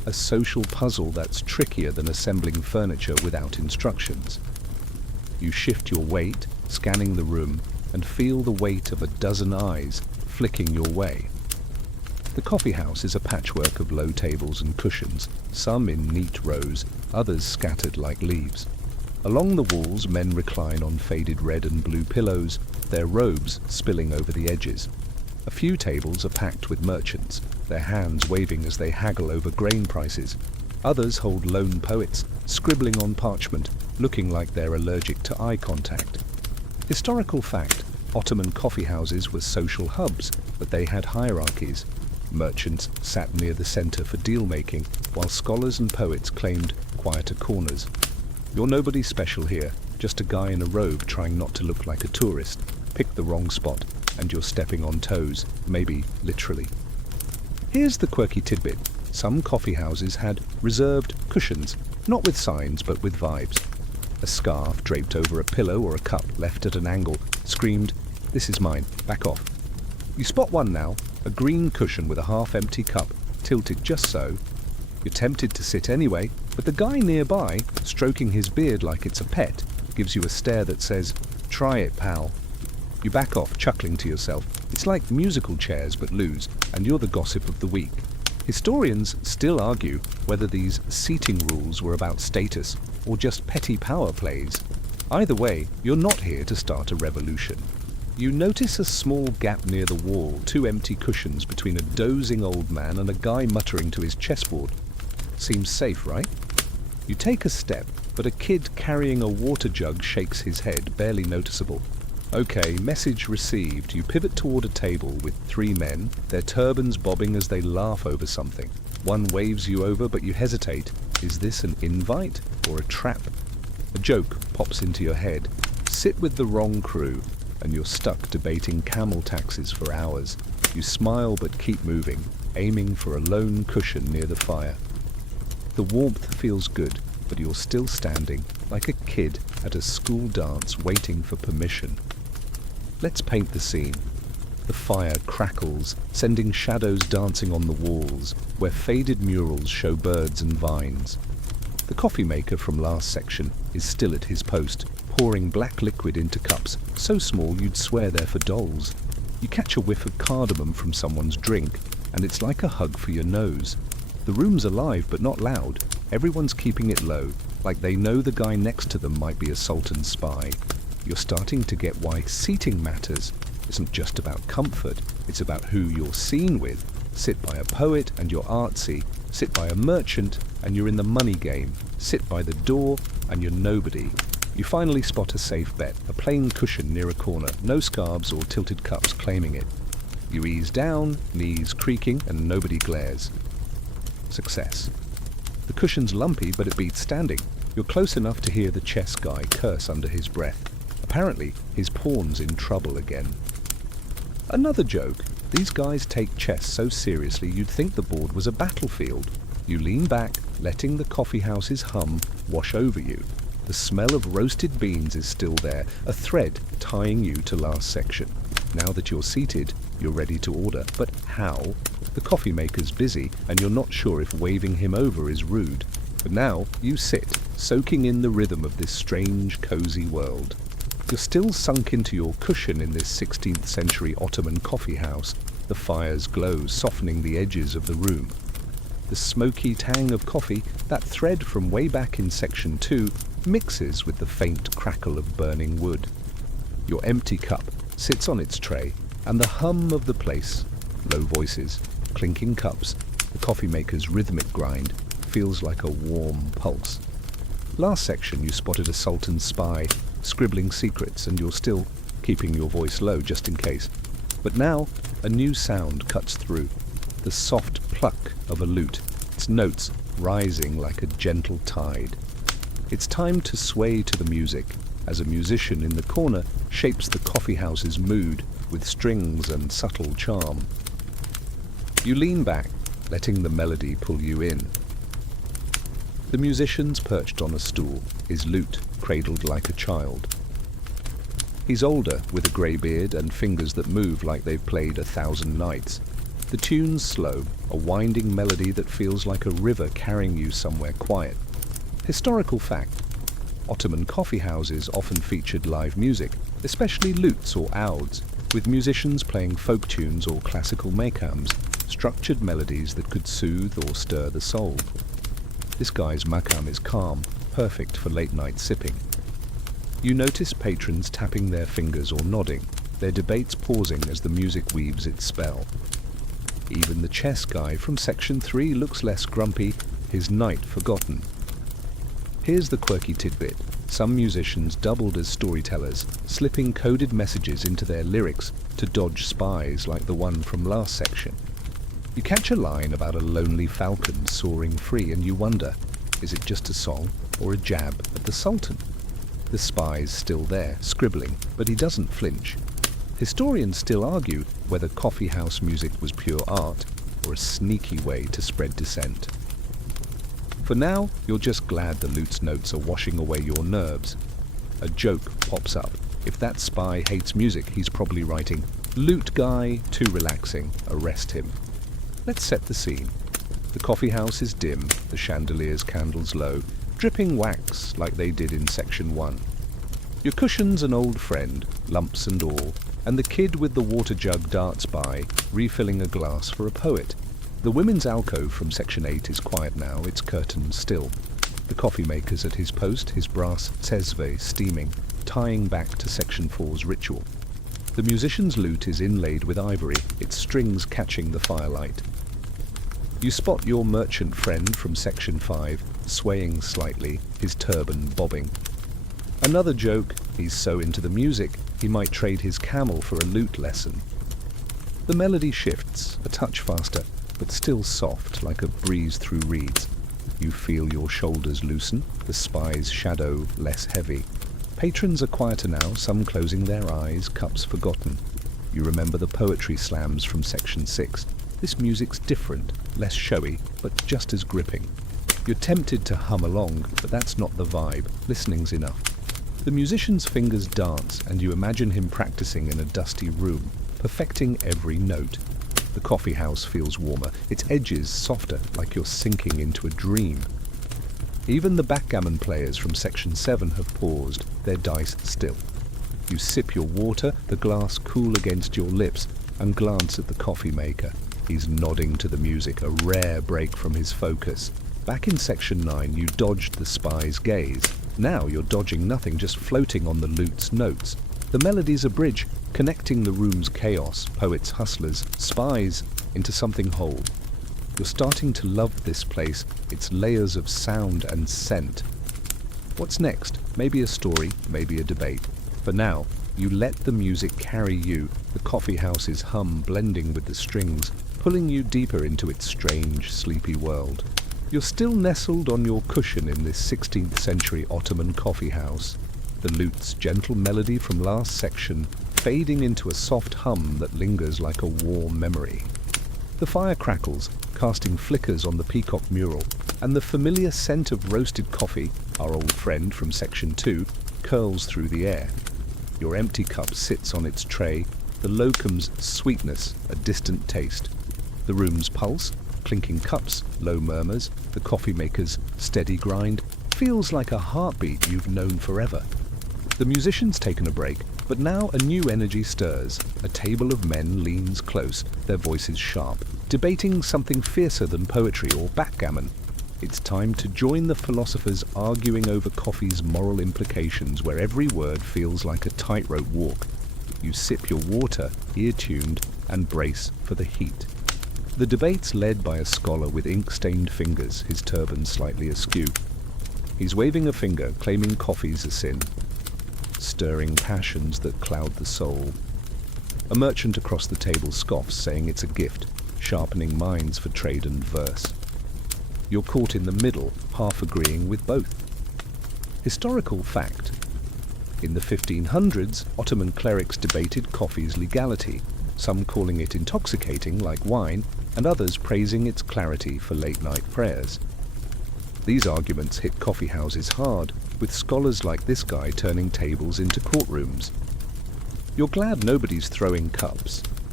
a social puzzle that's trickier than assembling furniture without instructions. You shift your weight, scanning the room, and feel the weight of a dozen eyes flicking your way. The coffee house is a patchwork of low tables and cushions, some in neat rows, others scattered like leaves. Along the walls, men recline on faded red and blue pillows, their robes spilling over the edges. A few tables are packed with merchants, their hands waving as they haggle over grain prices. Others hold lone poets, scribbling on parchment, looking like they're allergic to eye contact. Historical fact, Ottoman coffeehouses were social hubs, but they had hierarchies. Merchants sat near the centre for deal-making, while scholars and poets claimed quieter corners. You're nobody special here, just a guy in a robe trying not to look like a tourist. Pick the wrong spot, and you're stepping on toes, maybe literally. Here's the quirky tidbit. Some coffeehouses had reserved cushions, not with signs but with vibes. A scarf draped over a pillow or a cup left at an angle screamed, "This is mine, back off." You spot one now, a green cushion with a half-empty cup, tilted just so. You're tempted to sit anyway, but the guy nearby, stroking his beard like it's a pet, gives you a stare that says, "Try it, pal." You back off, chuckling to yourself. It's like musical chairs but lose, and you're the gossip of the week. Historians still argue whether these seating rules were about status or just petty power plays. Either way, you're not here to start a revolution. You notice a small gap near the wall, 2 empty cushions between a dozing old man and a guy muttering to his chessboard. Seems safe, right? You take a step, but a kid carrying a water jug shakes his head, barely noticeable. Okay, message received. You pivot toward a table with 3 men, their turbans bobbing as they laugh over something. One waves you over, but you hesitate. Is this an invite or a trap? A joke pops into your head. Sit with the wrong crew, and you're stuck debating camel taxes for hours. You smile but keep moving, aiming for a lone cushion near the fire. The warmth feels good, but you're still standing, like a kid at a school dance waiting for permission. Let's paint the scene. The fire crackles, sending shadows dancing on the walls, where faded murals show birds and vines. The coffee maker from last section is still at his post, pouring black liquid into cups, so small you'd swear they're for dolls. You catch a whiff of cardamom from someone's drink, and it's like a hug for your nose. The room's alive but not loud. Everyone's keeping it low, like they know the guy next to them might be a sultan's spy. You're starting to get why seating matters. Isn't just about comfort, it's about who you're seen with. Sit by a poet and you're artsy. Sit by a merchant and you're in the money game. Sit by the door and you're nobody. You finally spot a safe bet, a plain cushion near a corner, no scarves or tilted cups claiming it. You ease down, knees creaking, and nobody glares. Success. The cushion's lumpy, but it beats standing. You're close enough to hear the chess guy curse under his breath. Apparently, his pawn's in trouble again. Another joke. These guys take chess so seriously you'd think the board was a battlefield. You lean back, letting the coffeehouse's hum wash over you. The smell of roasted beans is still there, a thread tying you to last section. Now that you're seated, you're ready to order. But how? The coffee maker's busy, and you're not sure if waving him over is rude. But now you sit, soaking in the rhythm of this strange, cozy world. You're still sunk into your cushion in this 16th century Ottoman coffee house. The fire's glow softening the edges of the room. The smoky tang of coffee, that thread from way back in section 2, mixes with the faint crackle of burning wood. Your empty cup sits on its tray, and the hum of the place, low voices, clinking cups, the coffee maker's rhythmic grind, feels like a warm pulse. Last section you spotted a sultan's spy, scribbling secrets, and you're still keeping your voice low just in case. But now, a new sound cuts through, the soft pluck of a lute, its notes rising like a gentle tide. It's time to sway to the music, as a musician in the corner shapes the coffeehouse's mood with strings and subtle charm. You lean back, letting the melody pull you in. The musician's perched on a stool, his lute cradled like a child. He's older, with a grey beard and fingers that move like they've played 1,000 nights. The tune's slow, a winding melody that feels like a river carrying you somewhere quiet. Historical fact: Ottoman coffee houses often featured live music, especially lutes or ouds, with musicians playing folk tunes or classical makams, structured melodies that could soothe or stir the soul. This guy's makam is calm, perfect for late-night sipping. You notice patrons tapping their fingers or nodding, their debates pausing as the music weaves its spell. Even the chess guy from Section 3 looks less grumpy, his knight forgotten. Here's the quirky tidbit: some musicians doubled as storytellers, slipping coded messages into their lyrics to dodge spies like the one from last section. You catch a line about a lonely falcon soaring free and you wonder, is it just a song or a jab at the Sultan? The spy's still there, scribbling, but he doesn't flinch. Historians still argue whether coffee house music was pure art or a sneaky way to spread dissent. For now, you're just glad the lute's notes are washing away your nerves. A joke pops up. If that spy hates music, he's probably writing, "Lute guy, too relaxing, arrest him." Let's set the scene. The coffee house is dim, the chandelier's candles low, dripping wax like they did in Section 1. Your cushion's an old friend, lumps and all, and the kid with the water jug darts by, refilling a glass for a poet. The women's alcove from Section 8 is quiet now, its curtains still. The coffee maker's at his post, his brass tsezve steaming, tying back to Section 4's ritual. The musician's lute is inlaid with ivory, its strings catching the firelight. You spot your merchant friend from Section 5, swaying slightly, his turban bobbing. Another joke: he's so into the music, he might trade his camel for a lute lesson. The melody shifts, a touch faster, but still soft, like a breeze through reeds. You feel your shoulders loosen, the spy's shadow less heavy. Patrons are quieter now, some closing their eyes, cups forgotten. You remember the poetry slams from Section 6. This music's different, less showy, but just as gripping. You're tempted to hum along, but that's not the vibe. Listening's enough. The musician's fingers dance, and you imagine him practicing in a dusty room, perfecting every note. The coffee house feels warmer, its edges softer, like you're sinking into a dream. Even the backgammon players from Section 7 have paused, their dice still. You sip your water, the glass cool against your lips, and glance at the coffee maker. He's nodding to the music, a rare break from his focus. Back in Section 9, you dodged the spy's gaze. Now you're dodging nothing, just floating on the lute's notes. The melody's a bridge, connecting the room's chaos, poets, hustlers, spies, into something whole. You're starting to love this place, its layers of sound and scent. What's next? Maybe a story, maybe a debate. For now, you let the music carry you, the coffee house's hum blending with the strings, pulling you deeper into its strange, sleepy world. You're still nestled on your cushion in this 16th century Ottoman coffee house, the lute's gentle melody from last section fading into a soft hum that lingers like a warm memory. The fire crackles, casting flickers on the peacock mural, and the familiar scent of roasted coffee, our old friend from Section 2, curls through the air. Your empty cup sits on its tray, the locum's sweetness a distant taste. The room's pulse, clinking cups, low murmurs, the coffee maker's steady grind, feels like a heartbeat you've known forever. The musician's taken a break, but now a new energy stirs. A table of men leans close, their voices sharp, debating something fiercer than poetry or backgammon. It's time to join the philosophers arguing over coffee's moral implications, where every word feels like a tightrope walk. You sip your water, ear-tuned, and brace for the heat. The debate's led by a scholar with ink-stained fingers, his turban slightly askew. He's waving a finger, claiming coffee's a sin, stirring passions that cloud the soul. A merchant across the table scoffs, saying it's a gift, sharpening minds for trade and verse. You're caught in the middle, half agreeing with both. Historical fact: in the 1500s, Ottoman clerics debated coffee's legality, some calling it intoxicating like wine, and others praising its clarity for late-night prayers. These arguments hit coffee houses hard, with scholars like this guy turning tables into courtrooms. You're glad nobody's throwing cups.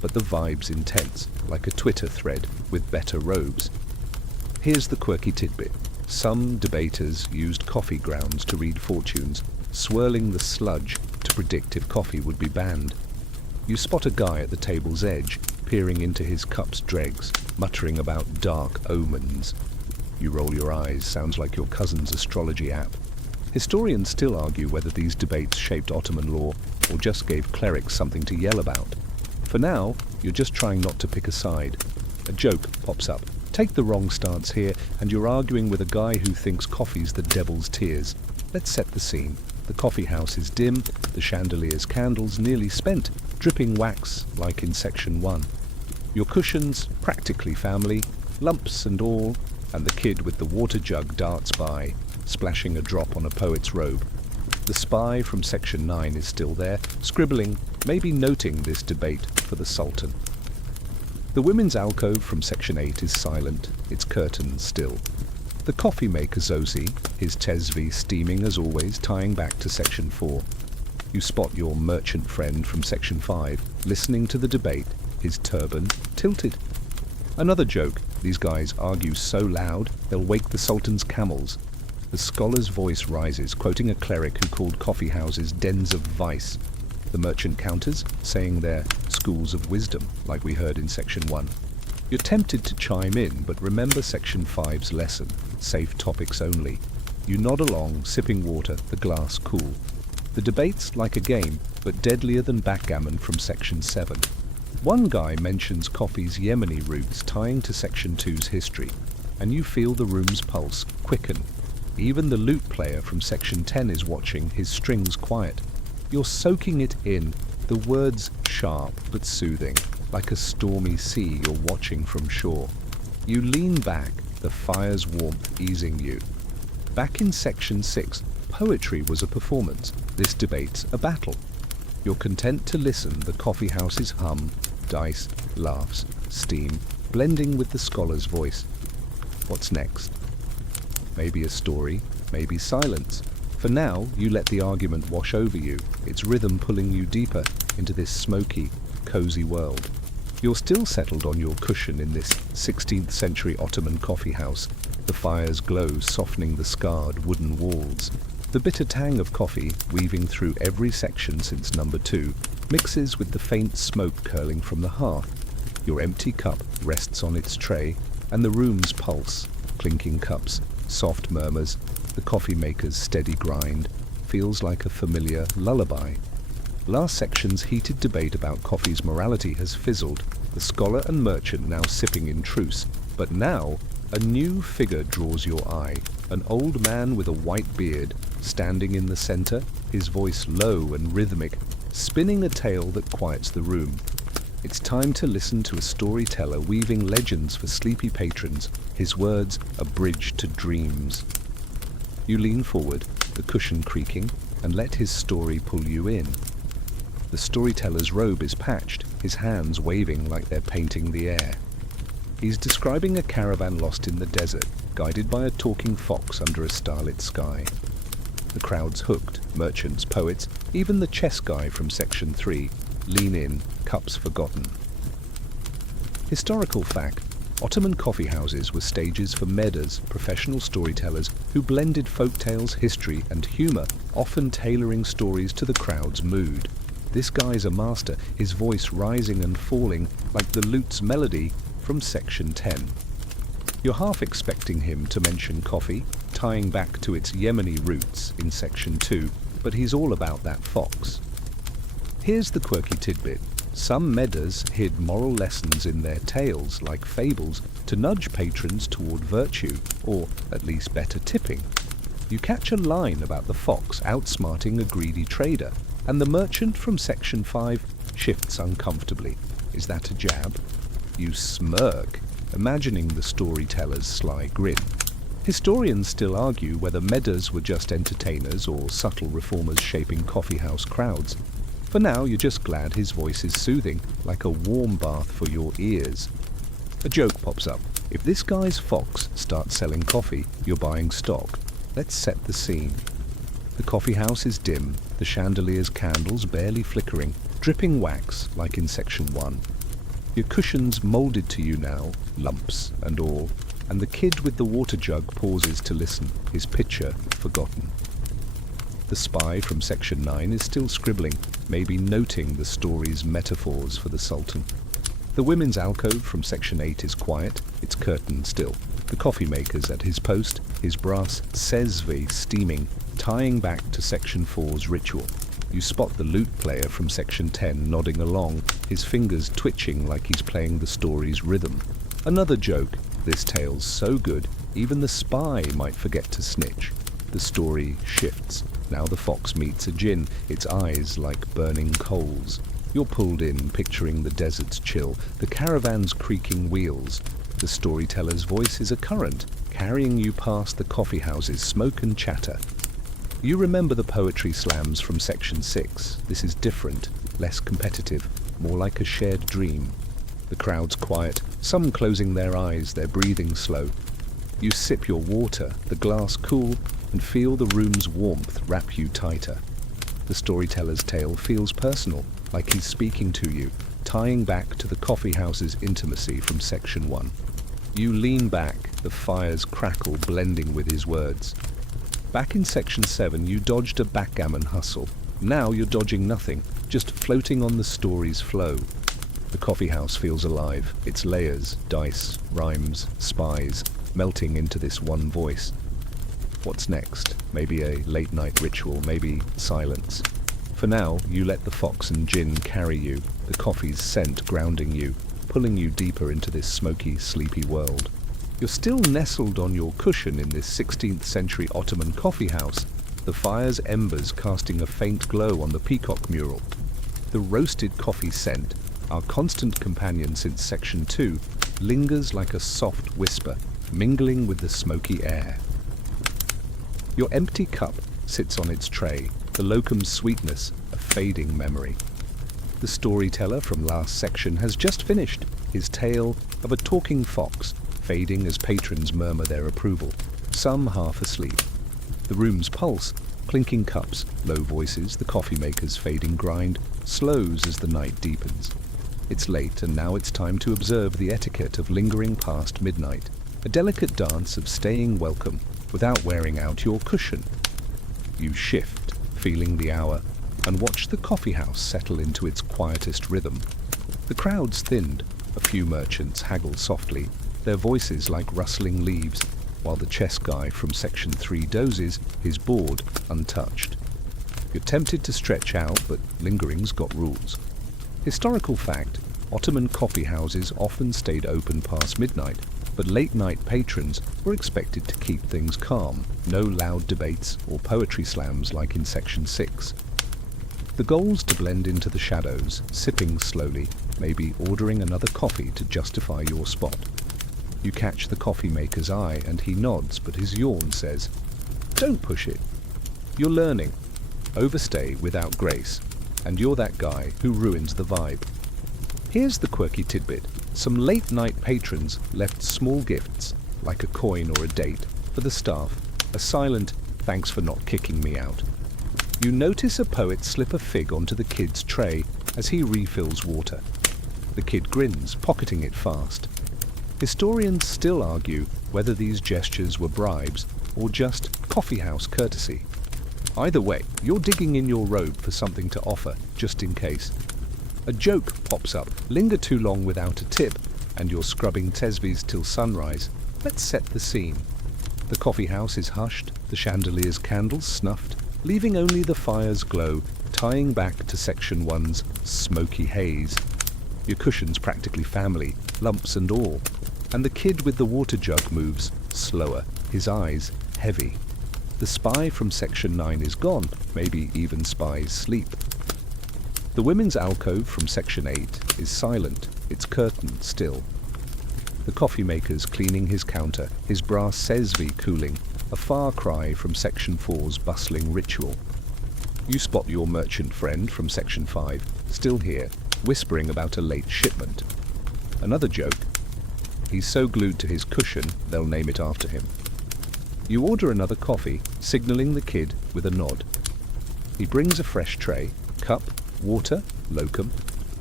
but the vibe's intense, like a Twitter thread with better robes. Here's the quirky tidbit. Some debaters used coffee grounds to read fortunes, swirling the sludge to predict if coffee would be banned. You spot a guy at the table's edge, peering into his cup's dregs, muttering about dark omens. You roll your eyes, sounds like your cousin's astrology app. Historians still argue whether these debates shaped Ottoman law or just gave clerics something to yell about. For now, you're just trying not to pick a side. A joke pops up. Take the wrong stance here, and you're arguing with a guy who thinks coffee's the devil's tears. Let's set the scene. The coffee house is dim, the chandelier's candles nearly spent, dripping wax like in section 1. Your cushions, practically family, lumps and all, and the kid with the water jug darts by, splashing a drop on a poet's robe. The spy from section 9 is still there, scribbling, maybe noting this debate for the Sultan. The women's alcove from section 8 is silent, its curtains still. The coffee maker Zosi, his tesvi steaming as always, tying back to section 4. You spot your merchant friend from section 5, listening to the debate, his turban tilted. Another joke, these guys argue so loud they'll wake the Sultan's camels. The scholar's voice rises, quoting a cleric who called coffee houses dens of vice. The merchant counters, saying they're schools of wisdom, like we heard in section 1. You're tempted to chime in, but remember section 5's lesson, safe topics only. You nod along, sipping water, the glass cool. The debate's like a game, but deadlier than backgammon from section 7. One guy mentions coffee's Yemeni roots tying to section 2's history, and you feel the room's pulse quicken. Even the lute player from section 10 is watching, his strings quiet. You're soaking it in, the words sharp but soothing, like a stormy sea you're watching from shore. You lean back, the fire's warmth easing you. Back in section 6, poetry was a performance, this debate's a battle. You're content to listen, the coffee house's hum, dice, laughs, steam, blending with the scholar's voice. What's next? Maybe a story, maybe silence. For now, you let the argument wash over you, its rhythm pulling you deeper into this smoky, cozy world. You're still settled on your cushion in this 16th century Ottoman coffee house, the fire's glow softening the scarred wooden walls. The bitter tang of coffee, weaving through every section since number 2, mixes with the faint smoke curling from the hearth. Your empty cup rests on its tray, and the room's pulse, clinking cups, soft murmurs, the coffee maker's steady grind, feels like a familiar lullaby. Last section's heated debate about coffee's morality has fizzled, the scholar and merchant now sipping in truce. But now, a new figure draws your eye, an old man with a white beard, standing in the center, his voice low and rhythmic, spinning a tale that quiets the room. It's time to listen to a storyteller weaving legends for sleepy patrons, his words a bridge to dreams. You lean forward, the cushion creaking, and let his story pull you in. The storyteller's robe is patched, his hands waving like they're painting the air. He's describing a caravan lost in the desert, guided by a talking fox under a starlit sky. The crowd's hooked, merchants, poets, even the chess guy from section 3, lean in, cups forgotten. Historical fact: Ottoman coffee houses were stages for medders, professional storytellers who blended folktales, history, and humor, often tailoring stories to the crowd's mood. This guy's a master, his voice rising and falling like the lute's melody from section 10. You're half expecting him to mention coffee, tying back to its Yemeni roots in section 2, but he's all about that fox. Here's the quirky tidbit. Some medders hid moral lessons in their tales, like fables, to nudge patrons toward virtue, or at least better tipping. You catch a line about the fox outsmarting a greedy trader, and the merchant from section 5 shifts uncomfortably. Is that a jab? You smirk, imagining the storyteller's sly grin. Historians still argue whether medders were just entertainers or subtle reformers shaping coffeehouse crowds. For now, you're just glad his voice is soothing, like a warm bath for your ears. A joke pops up. If this guy's fox starts selling coffee, you're buying stock. Let's set the scene. The coffeehouse is dim, the chandelier's candles barely flickering, dripping wax like in section 1. Your cushion's molded to you now, lumps and all, and the kid with the water jug pauses to listen, his picture forgotten. The spy from section 9 is still scribbling, maybe noting the story's metaphors for the Sultan. The women's alcove from section 8 is quiet, its curtain still. The coffee maker's at his post, his brass sezve steaming, tying back to section 4's ritual. You spot the lute player from section 10 nodding along, his fingers twitching like he's playing the story's rhythm. Another joke, this tale's so good, even the spy might forget to snitch. The story shifts. Now the fox meets a djinn, its eyes like burning coals. You're pulled in, picturing the desert's chill, the caravan's creaking wheels. The storyteller's voice is a current, carrying you past the coffeehouse's smoke and chatter. You remember the poetry slams from section 6. This is different, less competitive, more like a shared dream. The crowd's quiet, some closing their eyes, their breathing slow. You sip your water, the glass cool, and feel the room's warmth wrap you tighter. The storyteller's tale feels personal, like he's speaking to you, tying back to the coffeehouse's intimacy from section 1. You lean back, the fire's crackle blending with his words. Back in section 7, you dodged a backgammon hustle. Now you're dodging nothing, just floating on the story's flow. The coffeehouse feels alive, its layers, dice, rhymes, spies, melting into this one voice. What's next? Maybe a late-night ritual, maybe silence. For now, you let the fox and djinn carry you, the coffee's scent grounding you, pulling you deeper into this smoky, sleepy world. You're still nestled on your cushion in this 16th century Ottoman coffeehouse, the fire's embers casting a faint glow on the peacock mural. The roasted coffee scent, our constant companion since section 2, lingers like a soft whisper, mingling with the smoky air. Your empty cup sits on its tray, the locum's sweetness a fading memory. The storyteller from last section has just finished, his tale of a talking fox, fading as patrons murmur their approval, some half asleep. The room's pulse, clinking cups, low voices, the coffee maker's fading grind, slows as the night deepens. It's late, and now it's time to observe the etiquette of lingering past midnight, a delicate dance of staying welcome without wearing out your cushion. You shift, feeling the hour, and watch the coffeehouse settle into its quietest rhythm. The crowd's thinned, a few merchants haggle softly, their voices like rustling leaves, while the chess guy from section 3 dozes, his board untouched. You're tempted to stretch out, but lingering's got rules. Historical fact, Ottoman coffeehouses often stayed open past midnight, but late-night patrons were expected to keep things calm, no loud debates or poetry slams like in section 6. The goal's to blend into the shadows, sipping slowly, maybe ordering another coffee to justify your spot. You catch the coffee maker's eye and he nods, but his yawn says, "Don't push it. You're learning. Overstay without grace, and you're that guy who ruins the vibe." Here's the quirky tidbit. Some late-night patrons left small gifts, like a coin or a date, for the staff, a silent "thanks for not kicking me out." You notice a poet slip a fig onto the kid's tray as he refills water. The kid grins, pocketing it fast. Historians still argue whether these gestures were bribes or just coffeehouse courtesy. Either way, you're digging in your robe for something to offer, just in case. A joke pops up, linger too long without a tip, and you're scrubbing tesvies till sunrise. Let's set the scene. The coffeehouse is hushed, the chandelier's candles snuffed, leaving only the fire's glow, tying back to section 1's smoky haze. Your cushion's practically family, lumps and all, and the kid with the water jug moves slower, his eyes heavy. The spy from section 9 is gone, maybe even spies sleep. The women's alcove from section 8 is silent, its curtain still. The coffee maker's cleaning his counter, his brass sezve cooling, a far cry from section 4's bustling ritual. You spot your merchant friend from section 5, still here, whispering about a late shipment. Another joke. He's so glued to his cushion, they'll name it after him. You order another coffee, signaling the kid with a nod. He brings a fresh tray, cup, water, locum.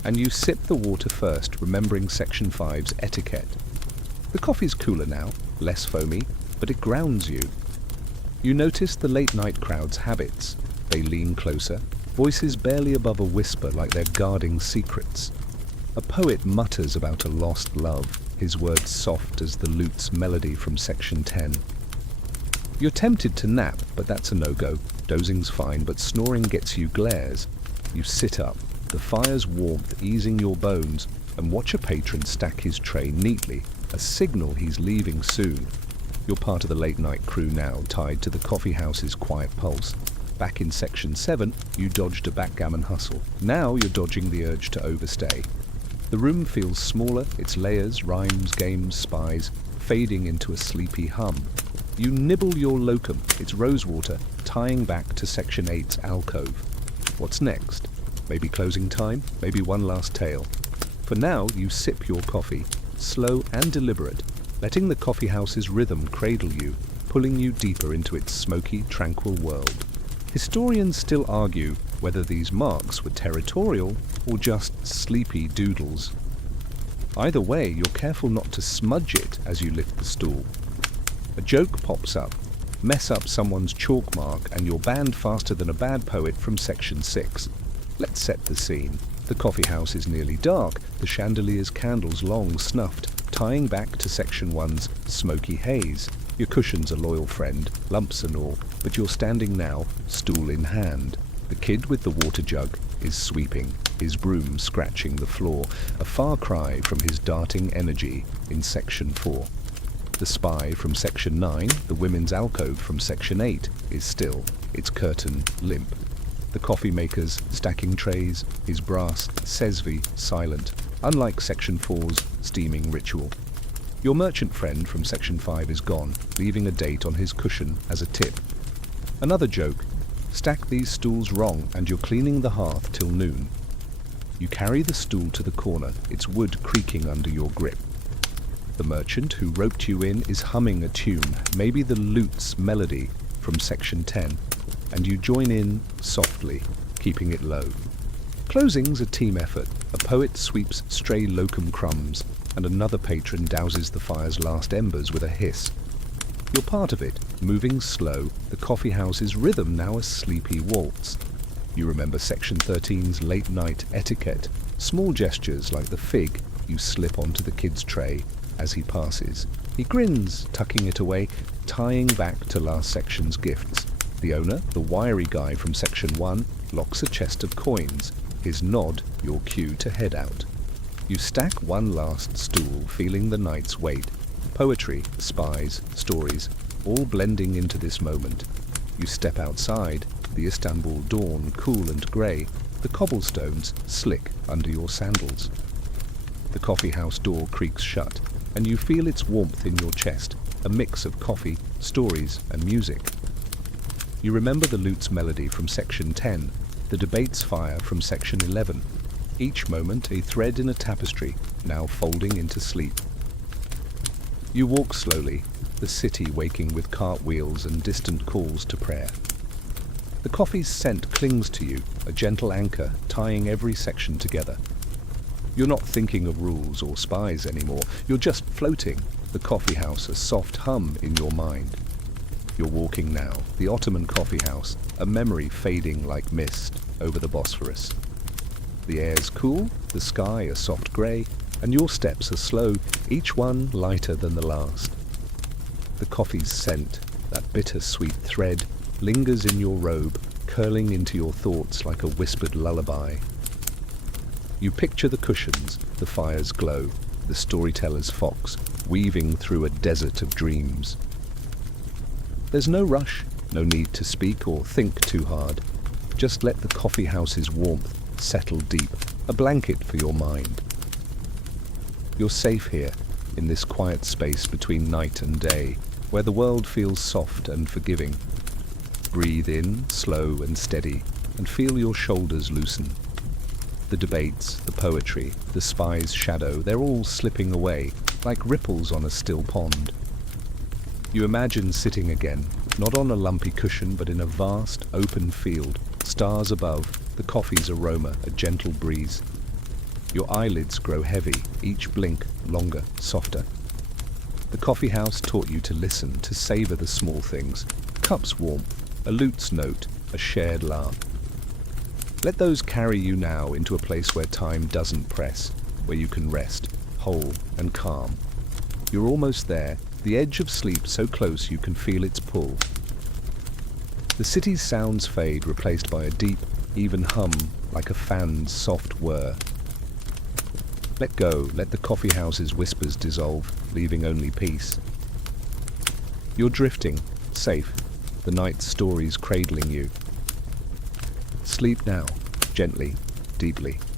and you sip the water first, remembering Section 5's etiquette. The coffee's cooler now, less foamy, but it grounds you. You notice the late-night crowd's habits. They lean closer, voices barely above a whisper like they're guarding secrets. A poet mutters about a lost love, his words soft as the lute's melody from Section 10. You're tempted to nap, but that's a no-go. Dozing's fine, but snoring gets you glares. You sit up, the fire's warmth easing your bones, and watch a patron stack his tray neatly, a signal he's leaving soon. You're part of the late-night crew now, tied to the coffeehouse's quiet pulse. Back in Section 7, you dodged a backgammon hustle. Now you're dodging the urge to overstay. The room feels smaller, its layers, rhymes, games, spies, fading into a sleepy hum. You nibble your locum, its rosewater, tying back to Section 8's alcove. What's next? Maybe closing time, maybe one last tale. For now, you sip your coffee, slow and deliberate, letting the coffeehouse's rhythm cradle you, pulling you deeper into its smoky, tranquil world. Historians still argue whether these marks were territorial or just sleepy doodles. Either way, you're careful not to smudge it as you lift the stool. A joke pops up, mess up someone's chalk mark, and you're banned faster than a bad poet from Section 6. Let's set the scene. The coffeehouse is nearly dark, the chandelier's candles long snuffed, tying back to Section 1's smoky haze. Your cushion's a loyal friend, lumps and all, but you're standing now, stool in hand. The kid with the water jug is sweeping, his broom scratching the floor, a far cry from his darting energy in Section 4. The spy from Section 9, the women's alcove from Section 8, is still, its curtain limp. The coffee maker's stacking trays, his brass sesvi silent, unlike Section 4's steaming ritual. Your merchant friend from Section 5 is gone, leaving a date on his cushion as a tip. Another joke. Stack these stools wrong and you're cleaning the hearth till noon. You carry the stool to the corner, its wood creaking under your grip. The merchant who roped you in is humming a tune, maybe the lute's melody from Section 10, and you join in softly, keeping it low. Closing's a team effort. A poet sweeps stray locum crumbs, and another patron douses the fire's last embers with a hiss. You're part of it, moving slow, the coffeehouse's rhythm now a sleepy waltz. You remember Section 13's late-night etiquette, small gestures like the fig you slip onto the kid's tray as he passes. He grins, tucking it away, tying back to last section's gifts. The owner, the wiry guy from Section 1, locks a chest of coins, his nod your cue to head out. You stack one last stool, feeling the night's weight. Poetry, spies, stories, all blending into this moment. You step outside, the Istanbul dawn cool and grey, the cobblestones slick under your sandals. The coffeehouse door creaks shut, and you feel its warmth in your chest, a mix of coffee, stories, and music. You remember the lute's melody from Section 10, the debate's fire from Section 11. Each moment a thread in a tapestry, now folding into sleep. You walk slowly, the city waking with cartwheels and distant calls to prayer. The coffee's scent clings to you, a gentle anchor tying every section together. You're not thinking of rules or spies anymore, you're just floating, the coffeehouse a soft hum in your mind. You're walking now, the Ottoman coffeehouse, a memory fading like mist over the Bosphorus. The air's cool, the sky a soft grey, and your steps are slow, each one lighter than the last. The coffee's scent, that bitter-sweet thread, lingers in your robe, curling into your thoughts like a whispered lullaby. You picture the cushions, the fire's glow, the storyteller's fox, weaving through a desert of dreams. There's no rush, no need to speak or think too hard. Just let the coffeehouse's warmth settle deep, a blanket for your mind. You're safe here, in this quiet space between night and day, where the world feels soft and forgiving. Breathe in, slow and steady, and feel your shoulders loosen. The debates, the poetry, the spy's shadow, they're all slipping away, like ripples on a still pond. You imagine sitting again, not on a lumpy cushion, but in a vast, open field, stars above, the coffee's aroma, a gentle breeze. Your eyelids grow heavy, each blink longer, softer. The coffeehouse taught you to listen, to savor the small things. Cup's warmth, a lute's note, a shared laugh. Let those carry you now into a place where time doesn't press, where you can rest, whole and calm. You're almost there, the edge of sleep so close you can feel its pull. The city's sounds fade, replaced by a deep, even hum, like a fan's soft whir. Let go, let the coffeehouse's whispers dissolve, leaving only peace. You're drifting, safe, the night's stories cradling you. Sleep now, gently, deeply.